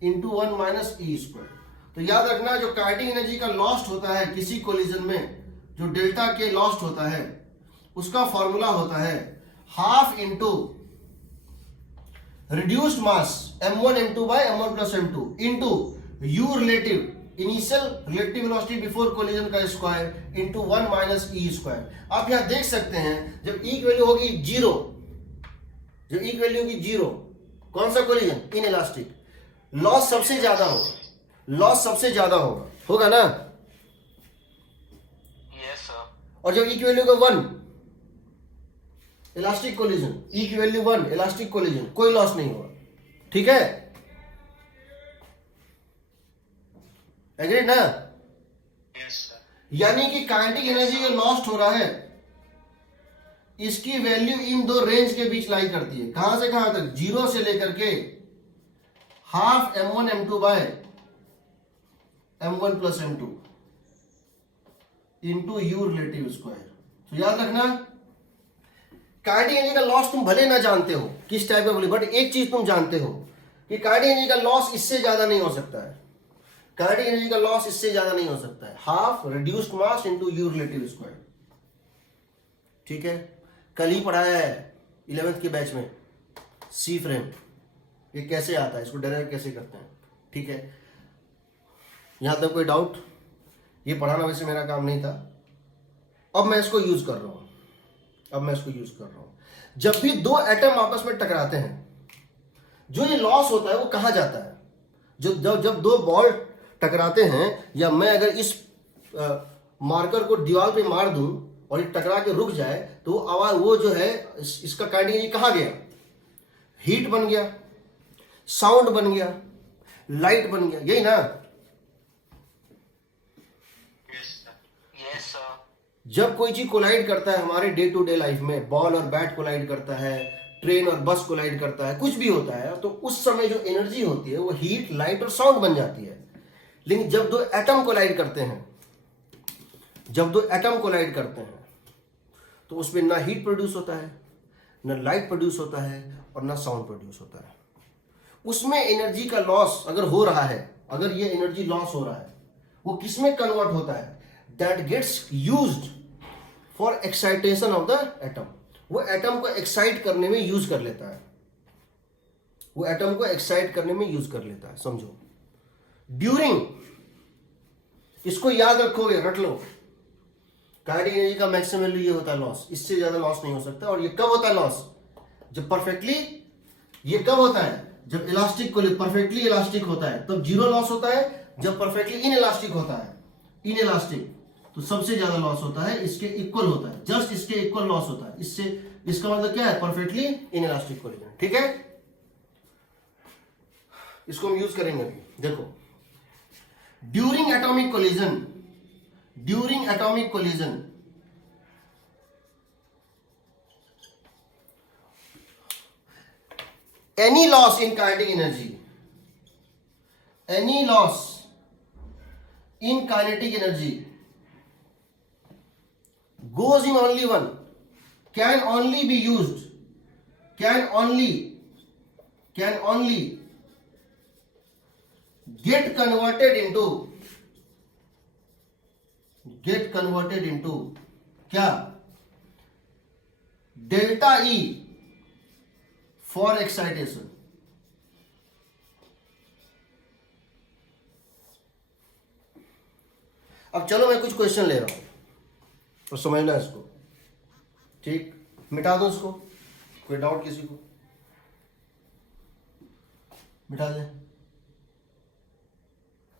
into 1 minus E square. तो याद रखना, जो काइनेटिक एनर्जी का लॉस्ट होता है किसी कोलिजन में, जो डेल्टा के लॉस्ट होता है, उसका फॉर्मूला होता है half into reduced mass m1 m2 by m1 plus m2 into u relative initial relative velocity before collision का square into 1 minus E square. आप यहां देख सकते हैं जब ई की वैल्यू होगी जीरो, जब ई की वैल्यू होगी जीरो, कौन सा कोलिजन? इन इलास्टिक, लॉस सबसे ज्यादा होगा, लॉस सबसे ज्यादा होगा ना। Yes sir. और जब ई की वैल्यू का 1, इलास्टिक कोलिजन, ई की वैल्यू 1, इलास्टिक कोलिजन, कोई लॉस नहीं होगा। ठीक है, एग्रीड ना? Yes sir. यानी कि काइनेटिक एनर्जी जो लॉस्ट हो रहा है इसकी वैल्यू इन दो रेंज के बीच लाई करती है। कहां से कहां तक? जीरो से लेकर के half m1 m2 by m1 plus m2 into u relative square. तो याद रखना काइनेटिक एनर्जी का लॉस तुम भले ना जानते हो किस टाइप का बोले, बट एक चीज तुम जानते हो कि काइनेटिक एनर्जी का लॉस इससे ज्यादा नहीं हो सकता है। काइनेटिक एनर्जी का लॉस इससे ज्यादा नहीं हो सकता है, half reduced mass into you relative square. ठीक है, कल ही पढ़ाया है 11th के बैच में सी फ्रेम, ये कैसे आता है, इसको डेराइव कैसे करते हैं। ठीक है, यहां तक कोई डाउट? ये पढ़ाना वैसे मेरा काम नहीं था, अब मैं इसको यूज कर रहा हूं, अब मैं इसको यूज कर रहा हूं। जब भी दो एटम आपस में टकराते हैं जो ये लॉस होता है वो कहा जाता है, जब दो बॉल टकराते हैं, या मैं अगर इस मार्कर को दीवार पे मार दूं और ये टकरा के रुक जाए तो आवाज वो जो है इसका काइनेटिक एनर्जी कहाँ गया? हीट बन गया, साउंड बन गया, लाइट बन गया, यही ना? Yes sir. जब कोई चीज कोलाइड करता है हमारे डे टू डे लाइफ में, बॉल और बैट कोलाइड करता है, ट्रेन और बस कोलाइड करता है, कुछ भी होता है, तो उस समय जो एनर्जी होती है वो हीट, लाइट और साउंड बन जाती है। लेकिन जब दो एटम कोलाइड करते हैं, जब दो एटम कोलाइड करते हैं तो उसमें ना हीट प्रोड्यूस होता है, ना लाइट प्रोड्यूस होता है और ना साउंड प्रोड्यूस होता है। उसमें एनर्जी का लॉस अगर हो रहा है, अगर ये एनर्जी लॉस हो रहा है, वो किस में कन्वर्ट होता है? That gets used for excitation of the atom. वो एटम को एक्साइट करने में यूज कर लेता है, वो एटम को एक्साइट करने में यूज कर लेता है। समझो, ड्यूरिंग, इसको याद रखोगे, रट लो, काइनेटिक एनर्जी का मैक्सिमम वैल्यू ये होता है लॉस, इससे ज्यादा लॉस नहीं हो सकता। और ये कब होता है लॉस? जब परफेक्टली, ये कब होता है? जब इलास्टिक को परफेक्टली इलास्टिक होता है तब जीरो लॉस होता है। जब परफेक्टली इन इलास्टिक होता है, इन इलास्टिक, तो सबसे ज्यादा लॉस होता है, इसके इक्वल होता है, जस्ट इसके इक्वल लॉस होता है। इससे इसका मतलब क्या है? Perfectly in elastic collision. ठीक है, इसको हम यूज करेंगे अभी। देखो, during atomic collision, during atomic collision any loss in kinetic energy, any loss in kinetic energy goes in only one, can only be used, can only get converted into क्या? Delta E for excitation. अब चलो मैं कुछ क्वेश्चन ले रहा हूं और समझना इसको। ठीक, मिटा दो इसको, कोई डाउट किसी को? मिटा दे।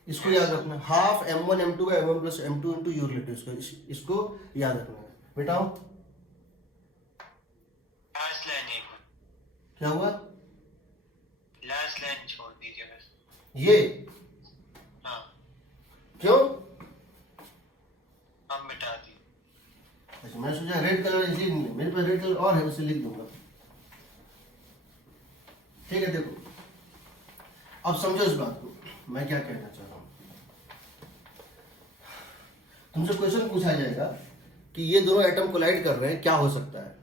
इसको याद रखना, half m1 m2 by m1 plus m2 into u relative, इसको याद रखना। मिटाओ। लास्ट लाइन एक क्या हुआ? लास्ट लाइन छोड़ दीजिए बस। ये हाँ, क्यों? अब मिटा दी। अच्छा, मैं सोचा रेड कलर इसलिए नहीं, मेरे पास रेड कलर और है, उसे लिख दूंगा। ठीक है, देखो अब समझो इस बात को, मैं क्या कहना चाह रहा हूं। तुमसे क्वेश्चन पूछा जाएगा कि ये दोनों एटम कोलाइड कर रहे हैं, क्या हो सकता है?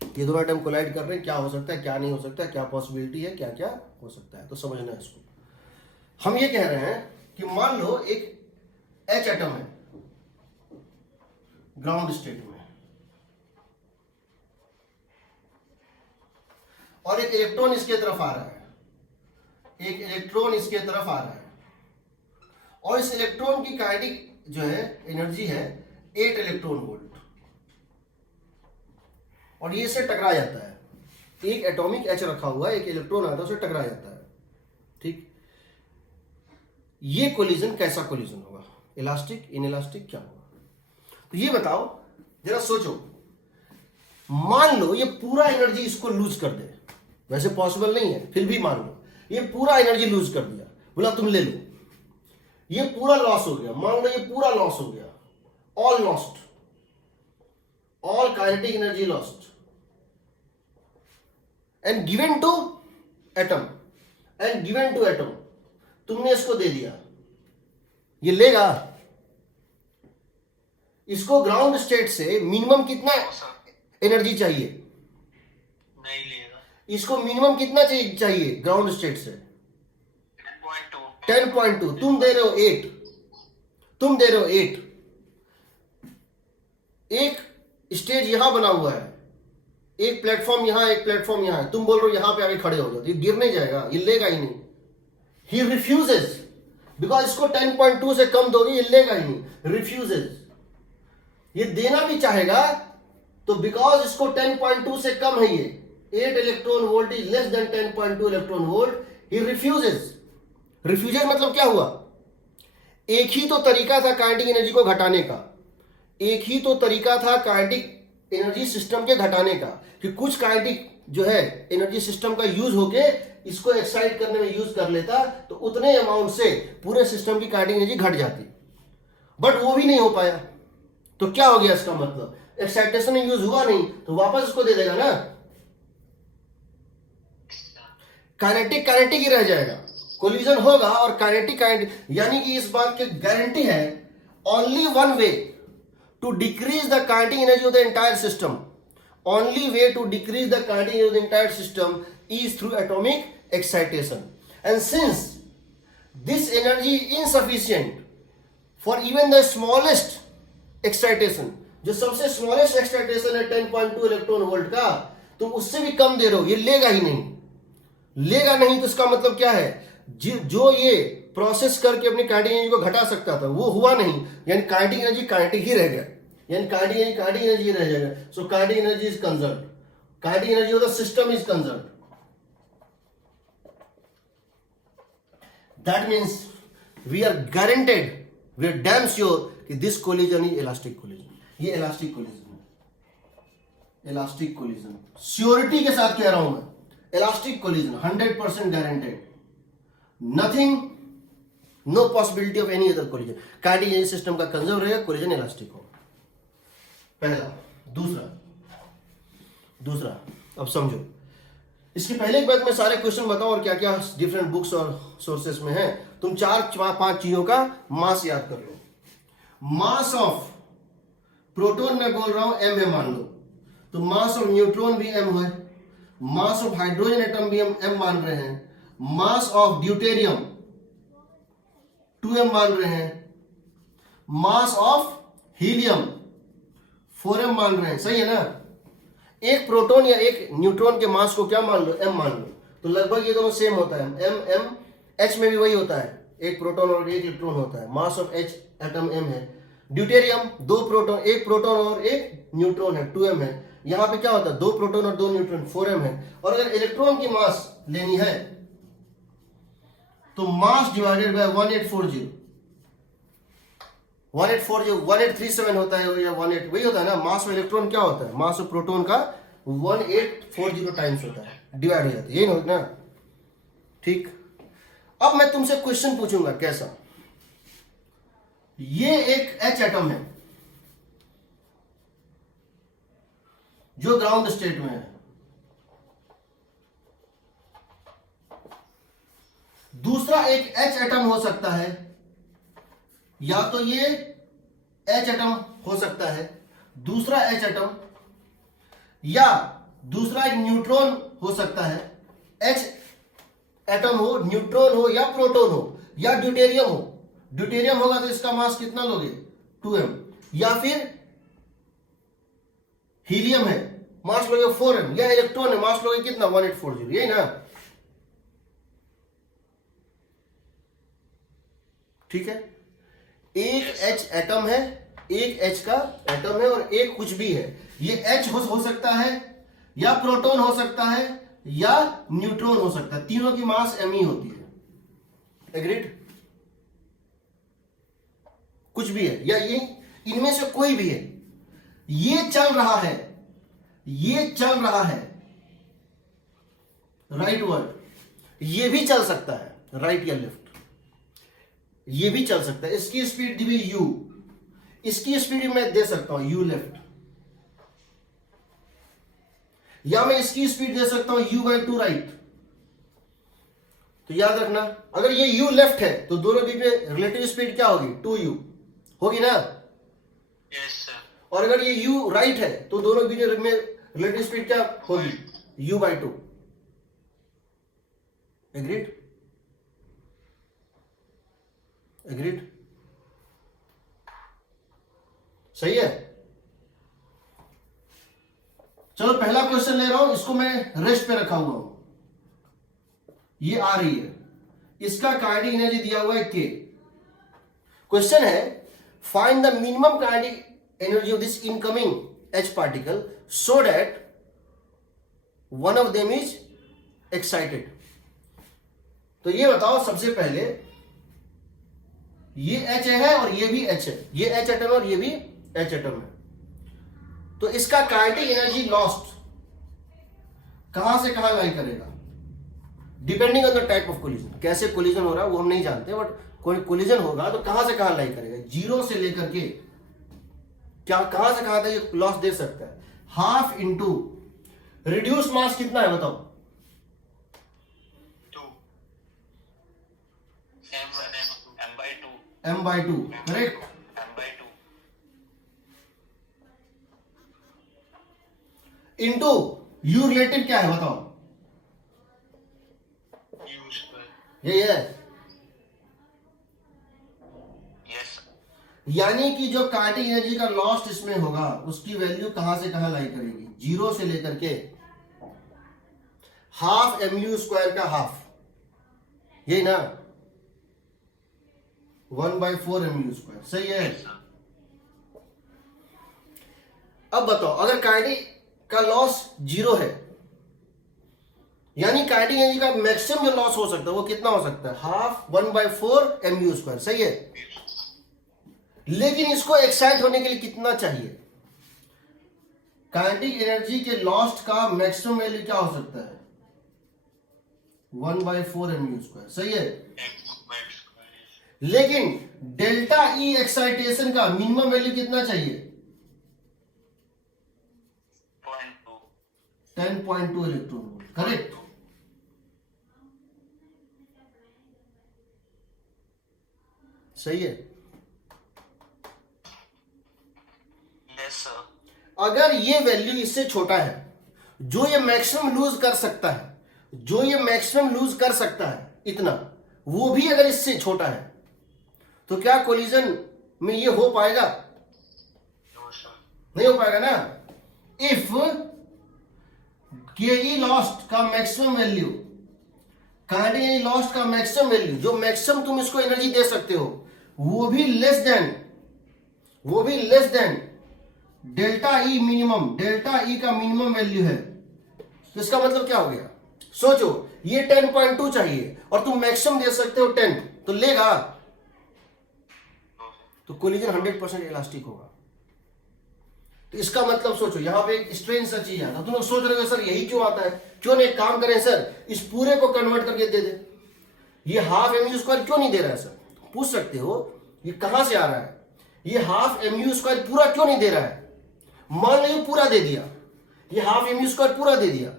ये दोनों एटम कोलाइड कर रहे हैं, क्या हो सकता है, क्या नहीं हो सकता, क्या पॉसिबिलिटी है, क्या क्या हो सकता है। तो समझना है इसको। हम ये कह रहे हैं कि मान लो एक H एटम है ग्राउंड स्टेट में, और एक इलेक्ट्रॉन इसके तरफ आ रहा है, एक इलेक्ट्रॉन इसके तरफ आ रहा है, और इस इलेक्ट्रॉन की काइनेटिक जो है एनर्जी है 8 इलेक्ट्रॉन वोल्ट, और ये इससे टकरा जाता है। एक एटॉमिक एच रखा हुआ है, एक इलेक्ट्रॉन आता है, उससे टकरा जाता है। ठीक, ये कोलिजन कैसा कोलिजन होगा? इलास्टिक, इनइलास्टिक, क्या होगा? तो ये बताओ, जरा सोचो। मान लो ये पूरा एनर्जी इसको लूज कर दे, वैसे पॉसिबल नहीं है, फिर भी मान लो ये पूरा एनर्जी लूज कर दिया, बोला तुम ले लो, ये पूरा लॉस हो गया। मान लो ये पूरा लॉस हो गया, all lost, all kinetic energy lost, and given to atom, and given to atom, तुमने इसको दे दिया, ये लेगा? इसको ग्राउंड स्टेट से मिनिमम कितना एनर्जी चाहिए? नहीं लेगा। इसको मिनिमम कितना चाहिए ग्राउंड स्टेट से? 10.2। तुम दे रहे हो 8, तुम दे रहे हो 8। एक स्टेज यहां बना हुआ है, एक प्लेटफॉर्म यहां, एक प्लेटफॉर्म यहां है, तुम बोल रहे हो यहां पे आगे खड़े हो जाओ, ये गिर नहीं जाएगा, ये लेगा ही नहीं। ही रिफ्यूजेस, बिकॉज इसको 10.2 से कम दोगे, ये लेगा ही नहीं, रिफ्यूजेस। ये देना भी चाहेगा तो बिकॉज इसको 10.2 से कम है, ये 8 electron volt is less than 10.2 electron volt, he refuses. Refuses मतलब क्या हुआ? एक ही तो तरीका था काइनेटिक एनर्जी को घटाने का, एक ही तो तरीका था काइनेटिक एनर्जी सिस्टम के घटाने का, कि कुछ काइनेटिक जो है एनर्जी सिस्टम का यूज होके इसको एक्साइट करने में यूज कर लेता, तो उतने अमाउंट से पूरे सिस्टम की काइनेटिक एनर्जी घट जाती। बट वो भी नहीं हो पाया, तो क्या हो गया इसका मतलब? एक्साइटेशन में यूज हुआ नहीं, तो वापस उसको दे देगा ना, काइनेटिक काइनेटिक ही रह जाएगा। कोलिजन होगा और काइनेटिक काइनेटिक, यानी कि इस बात की गारंटी है, only one way to decrease the kinetic energy of the entire system, only way to decrease the kinetic energy of the entire system is through atomic excitation. And since this energy is insufficient for even the smallest excitation, जो सबसे smallest excitation है 10.2 इलेक्ट्रॉन वोल्ट का, तुम उससे भी कम दे रहे हो, ये लेगा ही नहीं। लेगा नहीं तो इसका मतलब क्या है? जो ये प्रोसेस करके अपनी काइनेटिक एनर्जी को घटा सकता था वो हुआ नहीं, यानी काइनेटिक एनर्जी काइनेटिक ही रह गया, यानी काइनेटिक एनर्जी रह जाएगा। So kinetic energy is conserved, kinetic energy of the system is conserved. That means we are guaranteed, we are damn sure कि this collision is elastic collision. ये इलास्टिक कोलिजन है, इलास्टिक कोलिजन, श्योरिटी के साथ कह रहा हूं मैं, elastic collision 100% guaranteed, nothing, no possibility of any other collision. Kinetic energy system का कंजर्व रहेगा, कोलिजन इलास्टिक होगा, पहला। दूसरा अब समझो, इसके पहले एक बात मैं सारे क्वेश्चन बताऊं और क्या क्या डिफरेंट बुक्स और सोर्सेस में है। तुम 4-5 चीजों का मास याद कर लो। मास ऑफ प्रोटॉन मैं बोल रहा हूं m है मान लो, तो मास ऑफ न्यूट्रॉन भी m है, मास ऑफ हाइड्रोजन एटम भी हम m मान रहे हैं, मास ऑफ ड्यूटेरियम 2m मान रहे हैं, मास ऑफ हीलियम 4m मान रहे हैं, सही है ना? एक प्रोटॉन या एक न्यूट्रॉन के मास को क्या मान लो? m मान लो, तो लगभग ये दोनों सेम होता है। m h में भी वही होता है, एक प्रोटॉन और एक इलेक्ट्रॉन होता है, mass of h atom m है। ड्यूटेरियम 2 प्रोटॉन, एक प्रोटॉन और एक न्यूट्रॉन है, 2m है। यहां पे क्या होता है? 2 प्रोटॉन और 2 न्यूट्रॉन, 4m है। और अगर इलेक्ट्रॉन की मास लेनी है तो मास डिवाइडेड बाय 1840, 1837 होता है या 18, वही होता है ना। मास ऑफ इलेक्ट्रॉन क्या होता है? मास ऑफ प्रोटॉन का 1840 टाइम्स होता है, डिवाइड हो जाता है, यही होता है ना? ठीक, अब मैं तुमसे क्वेश्चन पूछूंगा, कैसा? ये एक H एटम है जो ग्राउंड स्टेट में है, दूसरा एक H एटम हो सकता है, या तो ये H एटम हो सकता है, दूसरा H एटम, या दूसरा एक न्यूट्रॉन हो सकता है। H एटम हो, न्यूट्रॉन हो, या प्रोटॉन हो, या ड्यूटेरियम हो। ड्यूटेरियम होगा तो इसका मास कितना लोगे? 2m। या फिर हीलियम है, मास लोगे 4m, या इलेक्ट्रॉन है मास लोगे कितना 1840, यही ना, ठीक है। एक H एटम है, एक H का एटम है और एक कुछ भी है। ये H हो सकता है, या प्रोटॉन हो सकता है, या न्यूट्रॉन हो सकता है, तीनों की मास m ही होती है। एग्रीड? कुछ भी है, या ये इनमें से कोई भी है, ये चल रहा है, ये चल रहा है, राइट वर्ड, ये भी चल सकता है, राइट या लेफ्ट, ये भी चल सकता है। इसकी स्पीड दी हुई u, इसकी स्पीड मैं दे सकता हूं u लेफ्ट, या मैं इसकी स्पीड दे सकता हूं u/2 राइट। तो याद रखना, अगर ये u लेफ्ट है तो दोनों बीच में रिलेटिव स्पीड क्या होगी 2u होगी ना, यस सर। और अगर ये u राइट है तो दोनों बीच में रिलेटिव स्पीड क्या होगी u/2। एग्रीड? एग्रीड? सही है। चलो पहला क्वेश्चन ले रहा हूं, इसको मैं रेस्ट पे रखा हुआ हूं, ये आ रही है, इसका काइनेटिक एनर्जी दिया हुआ है k। क्वेश्चन है find the minimum kinetic energy of this incoming H particle so that one of them is excited. तो ये बताओ सबसे पहले, ये H है और ये भी H है, ये H एटम है और ये भी H एटम है, तो इसका काइनेटिक एनर्जी लॉस्ट कहां से कहां लाई करेगा, depending on the type of collision. कैसे कोलिजन हो रहा है वो हम नहीं जानते, बट कोई कोलिजन होगा तो कहां से कहां लाई करेगा, जीरो से लेकर के क्या कहां से कहां तक लॉस दे सकता है। हाफ इंटू रिड्यूस मास कितना है बताओ, 2 m/2 m/2, correct. m/2 into u relative क्या है बताओ, u²। यही है। यस। यानी कि जो काइनेटिक एनर्जी का लॉस्ट इसमें होगा उसकी वैल्यू कहां से कहां लाई करेगी, जीरो से लेकर के हाफ mu² का हाफ, यही ना, 1/4 mu², सही है। अब बताओ अगर काइनेटिक का लॉस जीरो है, यानी काइनेटिक एनर्जी का मैक्सिमम जो लॉस हो सकता है वो कितना हो सकता है, हाफ 1/4 mu², सही है। लेकिन इसको एक्साइट होने के लिए कितना चाहिए, काइनेटिक एनर्जी के लॉस्ट का मैक्सिमम वैल्यू क्या हो सकता है 1/4 mu², सही है। लेकिन डेल्टा ई एक्साइटेशन का मिनिमम वैल्यू कितना चाहिए 10.2 इलेक्ट्रॉन वोल्ट, करेक्ट। सही है। Yes sir. अगर ये वैल्यू इससे छोटा है, जो ये मैक्सिमम लूज कर सकता है, जो ये मैक्सिमम लूज कर सकता है इतना, वो भी अगर इससे छोटा है तो क्या कोलिजन में ये हो पाएगा, नो सर। नहीं हो पाएगा ना। इफ के ई लॉस्ट का मैक्सिमम वैल्यू, काइनेटिक लॉस्ट का मैक्सिमम वैल्यू, जो मैक्सिमम तुम इसको एनर्जी दे सकते हो, वो भी less than delta E minimum, delta E का मिनिमम वैल्यू है, तो इसका मतलब क्या हो गया, सोचो ये 10.2 चाहिए और तुम मैक्सिमम दे सकते हो 10, तो लेगा, तो कोलिजन 100% इलास्टिक होगा। तो इसका मतलब सोचो यहां पे एक स्ट्रेन सा चीज आता है, तुम लोग सोच रहे हो सर यही क्यों आता है, क्यों नहीं काम करें सर इस पूरे को कन्वर्ट करके दे दे, ये हाफ mu² क्यों नहीं दे रहा है सर, पूछ सकते हो ये कहां से आ रहा है, ये हाफ mu² पूरा क्यों नहीं दे रहा है। मान लो ये पूरा दे दिया, ये हाफ mu² पूरा दे दिया,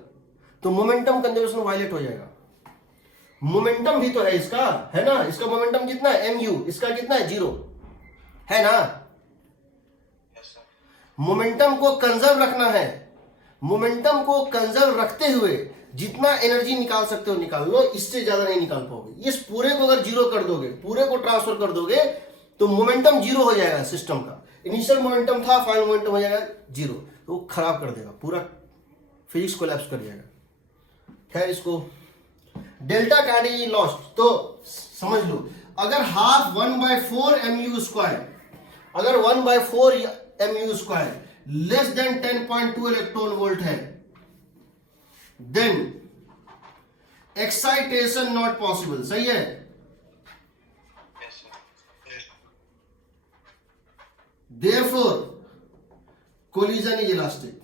तो मोमेंटम कंजर्वेशन वायलेट हो जाएगा। मोमेंटम भी तो है इसका, है ना, इसका मोमेंटम कितना है mu, इसका कितना है 0, है ना। मोमेंटम को कंजर्व रखना है, मोमेंटम को कंजर्व रखते हुए जितना एनर्जी निकाल सकते हो निकाल लो, इससे ज्यादा नहीं निकाल पाओगे। इस पूरे को अगर जीरो कर दोगे, पूरे को ट्रांसफर कर दोगे तो मोमेंटम जीरो हो जाएगा सिस्टम का, इनिशियल मोमेंटम था फाइनल मोमेंटम हो जाएगा जीरो, तो वो खराब कर देगा, पूरा फिजिक्स कोलैप्स कर जाएगा। खैर, इसको डेल्टा काइनेटिक लॉस्ट तो समझ लो, अगर हाफ 1/4 mu स्क्वायर, अगर 1/4 mu square less than 10.2 electron volt है, देन एक्साइटेशन नॉट पॉसिबल। सही है? Yes sir. Therefore collision is elastic.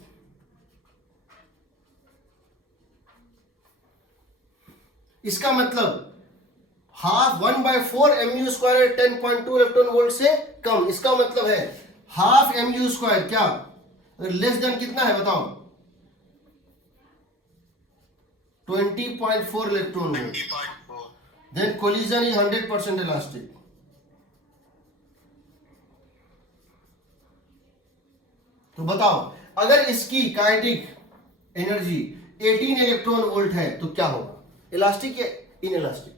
इसका मतलब half 1/4 mu square 10.2 electron volt से कम। इसका मतलब है हाफ mu स्क्वायर क्या, अगर लेस देन कितना है बताओ, 20.4 electron volt, 20.4। Then collision is 100% elastic. तो बताओ, अगर इसकी काइनेटिक एनर्जी 18 इलेक्ट्रॉन वोल्ट है तो क्या होगा, इलास्टिक या इनइलास्टिक?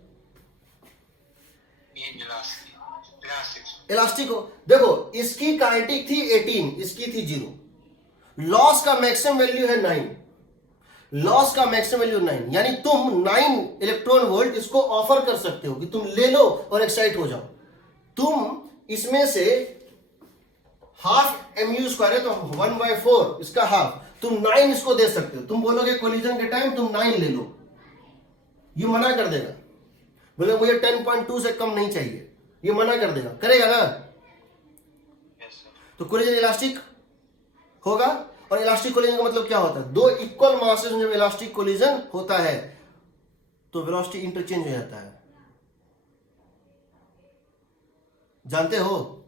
इलास्टिक हो। देखो, इसकी काइनेटिक थी 18, इसकी थी 0। लॉस का मैक्सिमम वैल्यू है 9, लॉस का मैक्सिमम वैल्यू 9, यानी तुम 9 इलेक्ट्रॉन वोल्ट इसको ऑफर कर सकते हो कि तुम ले लो और एक्साइट हो जाओ। तुम इसमें से हाफ mu स्क्वायर है तो 1/4 इसका हाफ, तुम 9 इसको दे सकते हो। तुम बोलोगे कोलिजन के टाइम तुम 9 ले लो, ये मना कर देगा, बोले मुझे 10.2 से कम नहीं चाहिए, ये मना कर देगा, करेगा ना? Yes sir. तो कोलिजन इलास्टिक होगा। और इलास्टिक कोलिजन का मतलब क्या होता है, दो इक्वल मासेस में जब इलास्टिक कोलिजन होता है तो वेलोसिटी इंटरचेंज हो जाता है। जानते हो,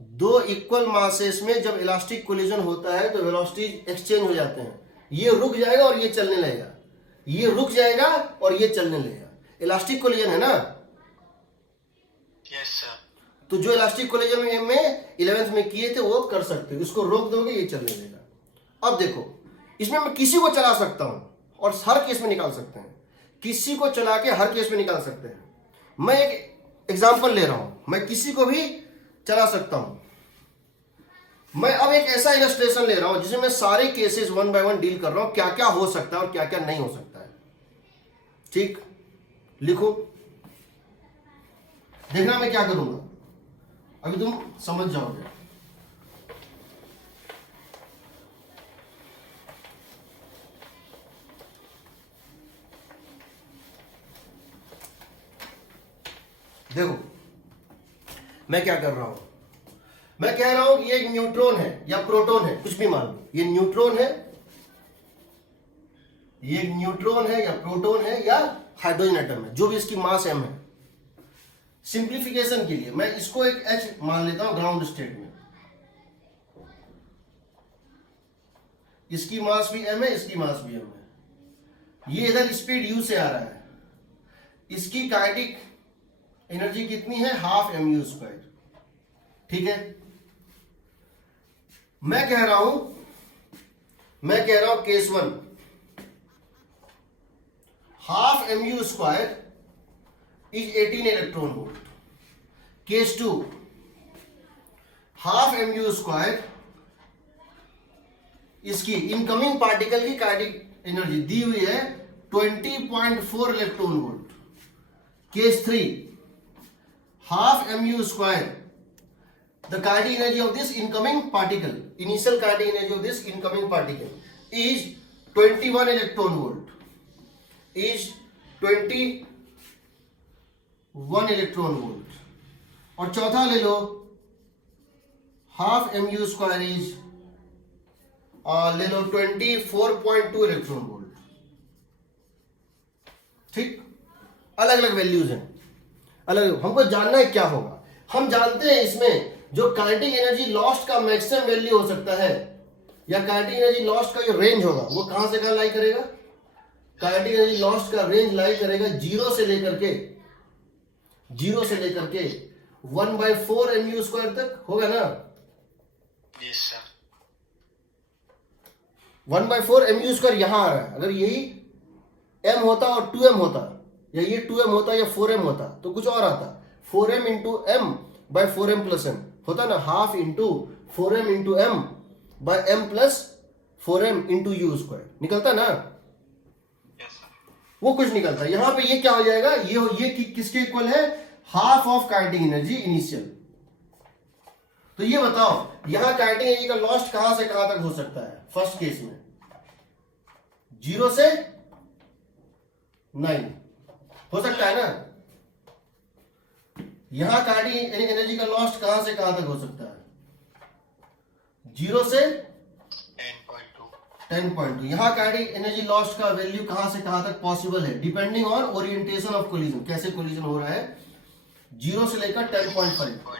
दो इक्वल मासेस में जब इलास्टिक कोलिजन होता है तो वेलोसिटी एक्सचेंज हो जाते हैं। ये रुक जाएगा और ये चलने लगेगा, ये रुक जाएगा और ये चलने लगेगा। इलास्टिक कोलिजन है ना? Yes sir. तो जो इलास्टिक कोलिजन में 11th में किए थे वो कर सकते हो, इसको रोक दोगे ये चलने लगेगा। अब देखो, इसमें मैं किसी को चला सकता हूं और हर केस में निकाल सकते हैं, किसी को चला के हर केस में निकाल सकते हैं। मैं एक एग्जांपल ले रहा हूं, मैं किसी को भी चला सकता हूं। मैं अब एक ऐसा इलस्ट्रेशन ले रहा हूं जिसमें मैं सारे केसेस 1 बाय 1 डील कर रहा हूं, क्या क्या हो सकता है और क्या क्या नहीं हो सकता है। ठीक, लिखो, देखना मैं क्या करूंगा, अभी तुम समझ जाओगे। देखो मैं क्या कर रहा हूं, मैं कह रहा हूं कि ये एक न्यूट्रॉन है या प्रोटॉन है, कुछ भी मान लो, ये न्यूट्रॉन है, ये एक न्यूट्रॉन है या प्रोटॉन है या हाइड्रोजन एटम है, जो भी इसकी मास m है। सिंप्लीफिकेशन के लिए मैं इसको एक H मान लेता हूं ग्राउंड स्टेट में, इसकी मास भी m है, इसकी मास भी m है। ये इधर स्पीड u से आ रहा है, इसकी काइनेटिक एनर्जी कितनी है, हाफ mu स्क्वायर। ठीक है, मैं कह रहा हूं case 1 half mu square is 18 electron volt. Case 2 half mu square, इसकी इनकमिंग पार्टिकल की काइनेटिक एनर्जी दी हुई है 20.4 electron volt. Case 3 half mu square, the kinetic energy of this incoming particle, initial kinetic energy of this incoming particle is 21 electron volt, is 21 electron volt। और चौथा ले लो, हाफ mu स्क्वायर इज ले लो 24.2 इलेक्ट्रॉन वोल्ट। ठीक, अलग अलग वैल्यूज हैं, अलग। हमको जानना है क्या होगा, हम जानते हैं इसमें जो काइनेटिक एनर्जी लॉस्ट का मैक्सिमम वैल्यू हो सकता है या काइनेटिक एनर्जी लॉस्ट का जो रेंज होगा वो कहां से कहां लाई करेगा, काइनेटिक एनर्जी लॉस्ट का रेंज लाई करेगा 0 से लेकर के 1/4 mu स्क्वायर तक, होगा ना? Yes sir. 1/4 mu स्क्वायर यहां आ रहा है, अगर यही m होता और 2m होता या ये 2m होता या 4m होता तो कुछ और आता, 4m into m by 4m plus m होता ना, half into 4m into m by m plus 4m into u square, निकलता ना, यस सर, वो कुछ निकलता है। यहां पे ये क्या हो जाएगा, ये किसके इक्वल है, half of kinetic energy initial. तो ये बताओ यहां काइनेटिक एनर्जी का लॉस्ट कहां से कहां तक हो सकता है, फर्स्ट केस में 0 से 9 हो सकता है ना। यहां काइनेटिक एनर्जी का लॉस्ट कहां से कहां तक हो सकता है, 0 से 10.2। यहां काइनेटिक एनर्जी लॉस्ट का वैल्यू कहां से कहां तक पॉसिबल है, depending on orientation of collision, कैसे कोलिजन हो रहा है, 0 से लेकर 10.5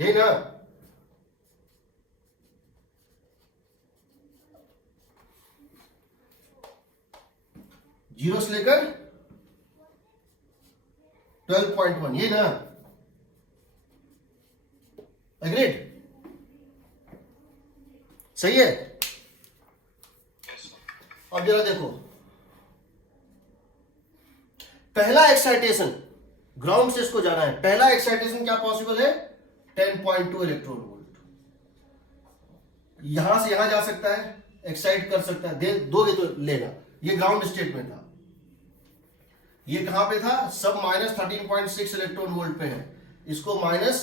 है ना। जीरो से लेकर 12.1, ये ना, एग्रीड, सही है। यस सर, अब जरा देखो, पहला एक्साइटेशन ग्राउंड से इसको जाना है, पहला एक्साइटेशन क्या पॉसिबल है, 10.2 इलेक्ट्रॉन वोल्ट, यहां से यहां जा सकता है, एक्साइट कर सकता है, दे दोगे तो लेगा। ये ग्राउंड स्टेट में था, ये कहां पे था, सब माइनस 13.6 इलेक्ट्रॉन वोल्ट पे है, इसको माइनस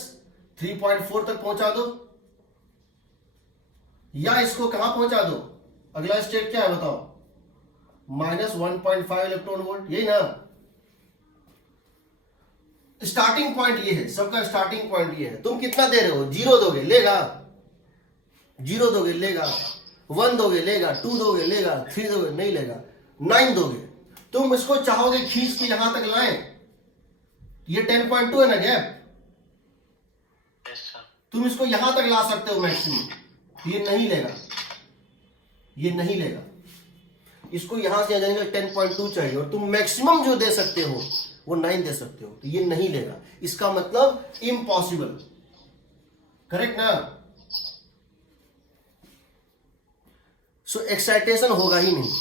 3.4 तक पहुंचा दो, या इसको कहां पहुंचा दो, अगला स्टेट क्या है बताओ, माइनस 1.5 इलेक्ट्रॉन वोल्ट, यही ना। स्टार्टिंग पॉइंट ये है, सबका स्टार्टिंग पॉइंट ये है। तुम कितना दे रहे हो, 0 दोगे लेगा, 0 दोगे लेगा, 1 दोगे लेगा, 2 दोगे लेगा, 3 दोगे नहीं लेगा, 9 दोगे। तुम इसको चाहोगे खींच के यहां तक लाएं, ये 10.2 है ना गैप, यस सर, तुम इसको यहां तक ला सकते हो मैक्सिमम, ये नहीं लेगा, ये नहीं लेगा, इसको यहां से जाने का 10.2 चाहिए, और तुम मैक्सिमम जो दे सकते हो वो 9 दे सकते हो, तो ये नहीं लेगा, इसका मतलब इम्पॉसिबल, करेक्ट ना। सो एक्साइटेशन होगा ही नहीं,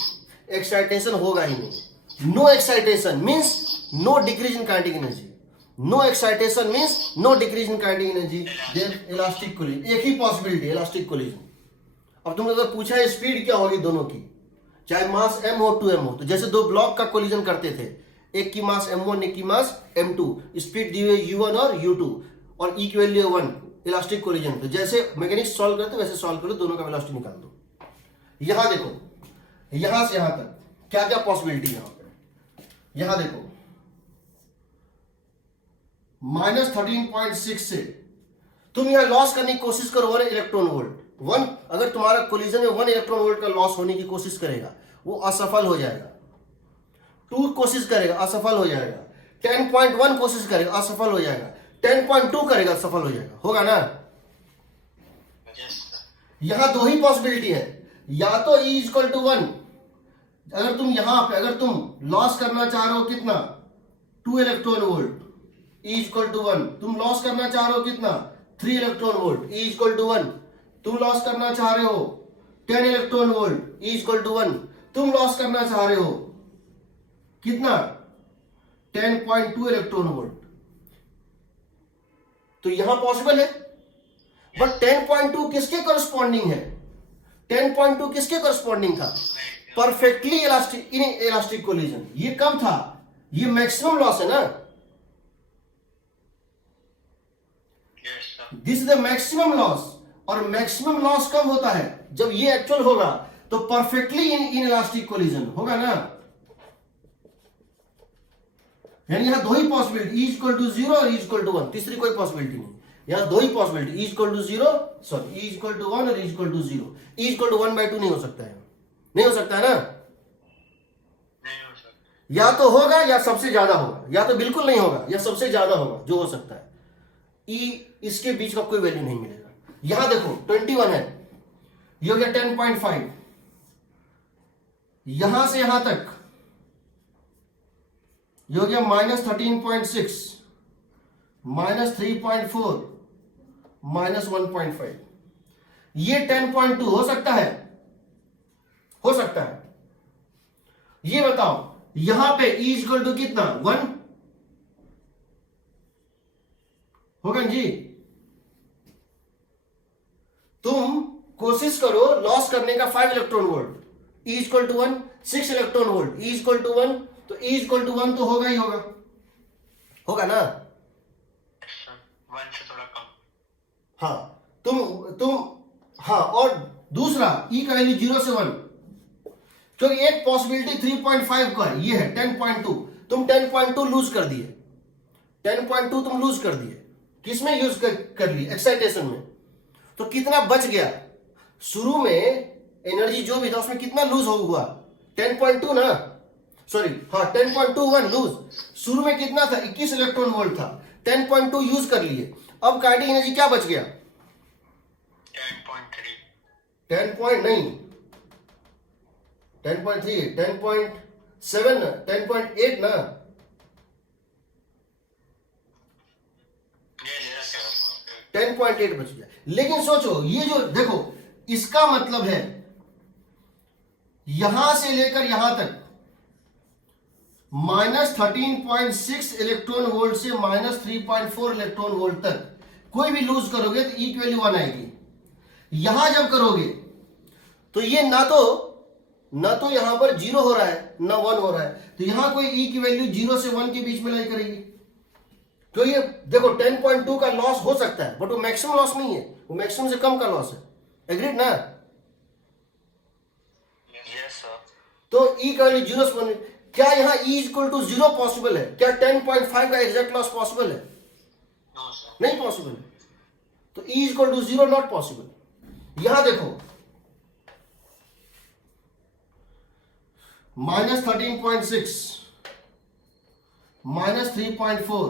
एक्साइटेशन होगा ही नहीं। No excitation means no decrease in kinetic energy, no excitation means no decrease in kinetic energy, then elastic collision, एक ही पॉसिबिलिटी, इलास्टिक कोलिजन। अब तुमने अगर पूछा है स्पीड क्या होगी दोनों की, चाहे मास m हो 2m हो, तो जैसे दो ब्लॉक का कोलिजन करते थे, एक की मास m1 एक की मास m2, स्पीड दी हुई u1 और u2 और E की वैल्यू 1, इलास्टिक कोलिजन। तो जैसे मैकेनिक्स सॉल्व करते वैसे सॉल्व करो, दोनों का वेलोसिटी निकाल दो। यहां देखो, यहां से यहां तक क्या क्या पॉसिबिलिटी यहां पे, यहां देखो माइनस 13.6 से तुम यहां लॉस करने की कोशिश करो 1 इलेक्ट्रॉन वोल्ट, 1, अगर तुम्हारा कोलिजन में 1 इलेक्ट्रॉन वोल्ट का लॉस होने की कोशिश करेगा वो असफल हो जाएगा, 2 कोशिश करेगा असफल हो जाएगा, 10.1 कोशिश करेगा असफल हो जाएगा, 10.2 करेगा सफल हो जाएगा, होगा ना। यस सर, यहां दो ही पॉसिबिलिटी है, या तो E इक्वल टू 1, अगर तुम यहां पे अगर तुम लॉस करना चाह रहे हो कितना 2 electron volt, E equal to 1, तुम लॉस करना चाह रहे हो कितना 3 electron volt, E equal to 1, तुम लॉस करना चाह रहे हो 10 electron volt, E equal to 1, तुम लॉस करना चाह रहे हो कितना 10.2 इलेक्ट्रॉन वोल्ट। तो यहां पॉसिबल है, बट 10.2 किसके करस्पॉन्डिंग है, 10.2 किसके करस्पॉन्डिंग था, perfectly elastic, in elastic collision. ये कब था, ये मैक्सिमम लॉस है ना, yes sir, this is the maximum loss. और मैक्सिमम लॉस कब होता है, जब ये एक्चुअल होगा, तो परफेक्टली इन इलास्टिक कोलिजन होगा ना। यानी यहां दो ही पॉसिबिलिटी, E इक्वल टू 0 और E इक्वल टू 1, तीसरी कोई पॉसिबिलिटी नहीं, यहां दो ही possibility, E equal to 0 sorry E equal to 1 और E equal to 0, E equal to 1/2 नहीं हो सकता है, नहीं हो सकता है ना। नहीं हो सर, या तो होगा या सबसे ज्यादा होगा, या तो बिल्कुल नहीं होगा या सबसे ज्यादा होगा, जो हो सकता है। E इसके बीच का कोई वैल्यू नहीं मिलेगा। यहां देखो 21 है, ये हो गया 10.5, यहां से यहां तक ये हो गया माइनस 13.6, माइनस 3.4, माइनस 1.5, ये 10.2 हो सकता है, हो सकता है। ये बताओ यहां पे E इक्वल टू कितना 1 होगा जी, कोशिश करो लॉस करने का 5 electron volt, E equal to 1, 6 electron volt, E equal to 1, तो E इक्वल टू 1 तो होगा ही होगा, होगा ना? वन से थोड़ा कम। हाँ तुम हाँ, और दूसरा E का वैल्यू 0 से 1, क्योंकि एक पॉसिबिलिटी 3.5 का है, ये है 10.2, तुम 10.2 लूज कर दिए, 10.2 तुम लूज कर दिए, किसमें यूज कर लिए? एक्साइटेशन में। तो कितना बच गया? शुरू में एनर्जी जो भी था उसमें कितना लूज हुआ? 10.2 ना, सॉरी हाँ 10.21 लूज। शुरू में कितना था? 21 इलेक्ट्रॉन वोल्ट था, 10.2 यूज कर लिए। अब काइनेटिक एनर्जी क्या बच गया? 10.3। 10 पॉइंट नहीं, 10.3, 10.7 ना, 10.8 ना। Yes sir. 10.8 बच गया। लेकिन सोचो, ये जो देखो, इसका मतलब है यहां से लेकर यहां तक -13.6 इलेक्ट्रॉन वोल्ट से -3.4 इलेक्ट्रॉन वोल्ट तक कोई भी लूज करोगे तो E की वैल्यू 1 आएगी। यहां जब करोगे तो ये ना तो यहां पर 0 हो रहा है ना 1 हो रहा है, तो यहां कोई E की वैल्यू 0 से 1 के बीच में लाई करेगी। तो ये देखो 10.2 का लॉस हो सकता है, बट वो मैक्सिमम लॉस नहीं है, वो मैक्सिमम से कम का लॉस है। एग्रीड ना? Yes sir. तो E का वैल्यू 0 से 1, क्या यहाँ E इक्वल टू 0 पॉसिबल है? क्या 10.5 का एग्जैक्ट लॉस पॉसिबल है? No sir. नहीं पॉसिबल है। तो E equal to 0 not possible. यहां देखो -13.6, -3.4,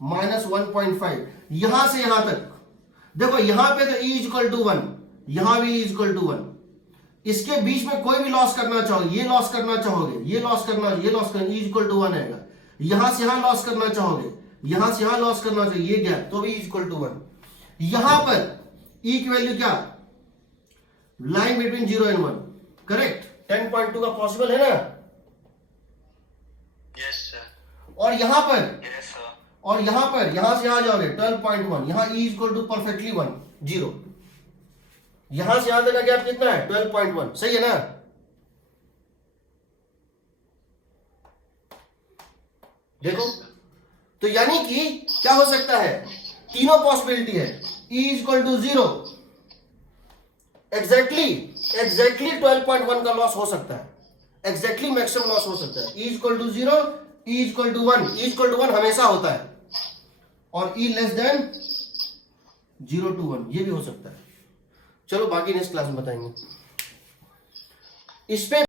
-1.5, यहां से यहां तक देखो, यहां पे तो E इक्वल टू 1, यहां भी E इक्वल टू 1। इसके बीच में कोई भी लॉस करना चाहोगे, ये लॉस करना चाहोगे, ये लॉस करना, ये लॉस करना, E इक्वल टू 1 आएगा। यहां से यहां लॉस करना चाहोगे, यहां से यहां लॉस करना चाहिए, ये गैप, तो भी E इक्वल टू 1। यहां पर E की वैल्यू क्या? Line between 0 and 1, correct? 10.2 का पॉसिबल है ना? Yes sir. और यहां पर, यस सर। और यहां पर, यहां से यहां जाओगे 12.1, यहां E इक्वल टू परफेक्टली 1, 0। यहां से यहां तक का गैप कितना है? 12.1, सही है ना? देखो, तो यानी कि क्या हो सकता है? तीनों पॉसिबिलिटी है। E इक्वल टू 0, एग्जैक्टली 12.1 का लॉस हो सकता है, एग्जैक्टली मैक्सिमम लॉस हो सकता है। E equal to 0, E equal to 1, E equal to 1 हमेशा होता है, और E लेस देन 0 to 1 ये भी हो सकता है। चलो बाकी नेक्स्ट क्लास में बताएंगे इस पे।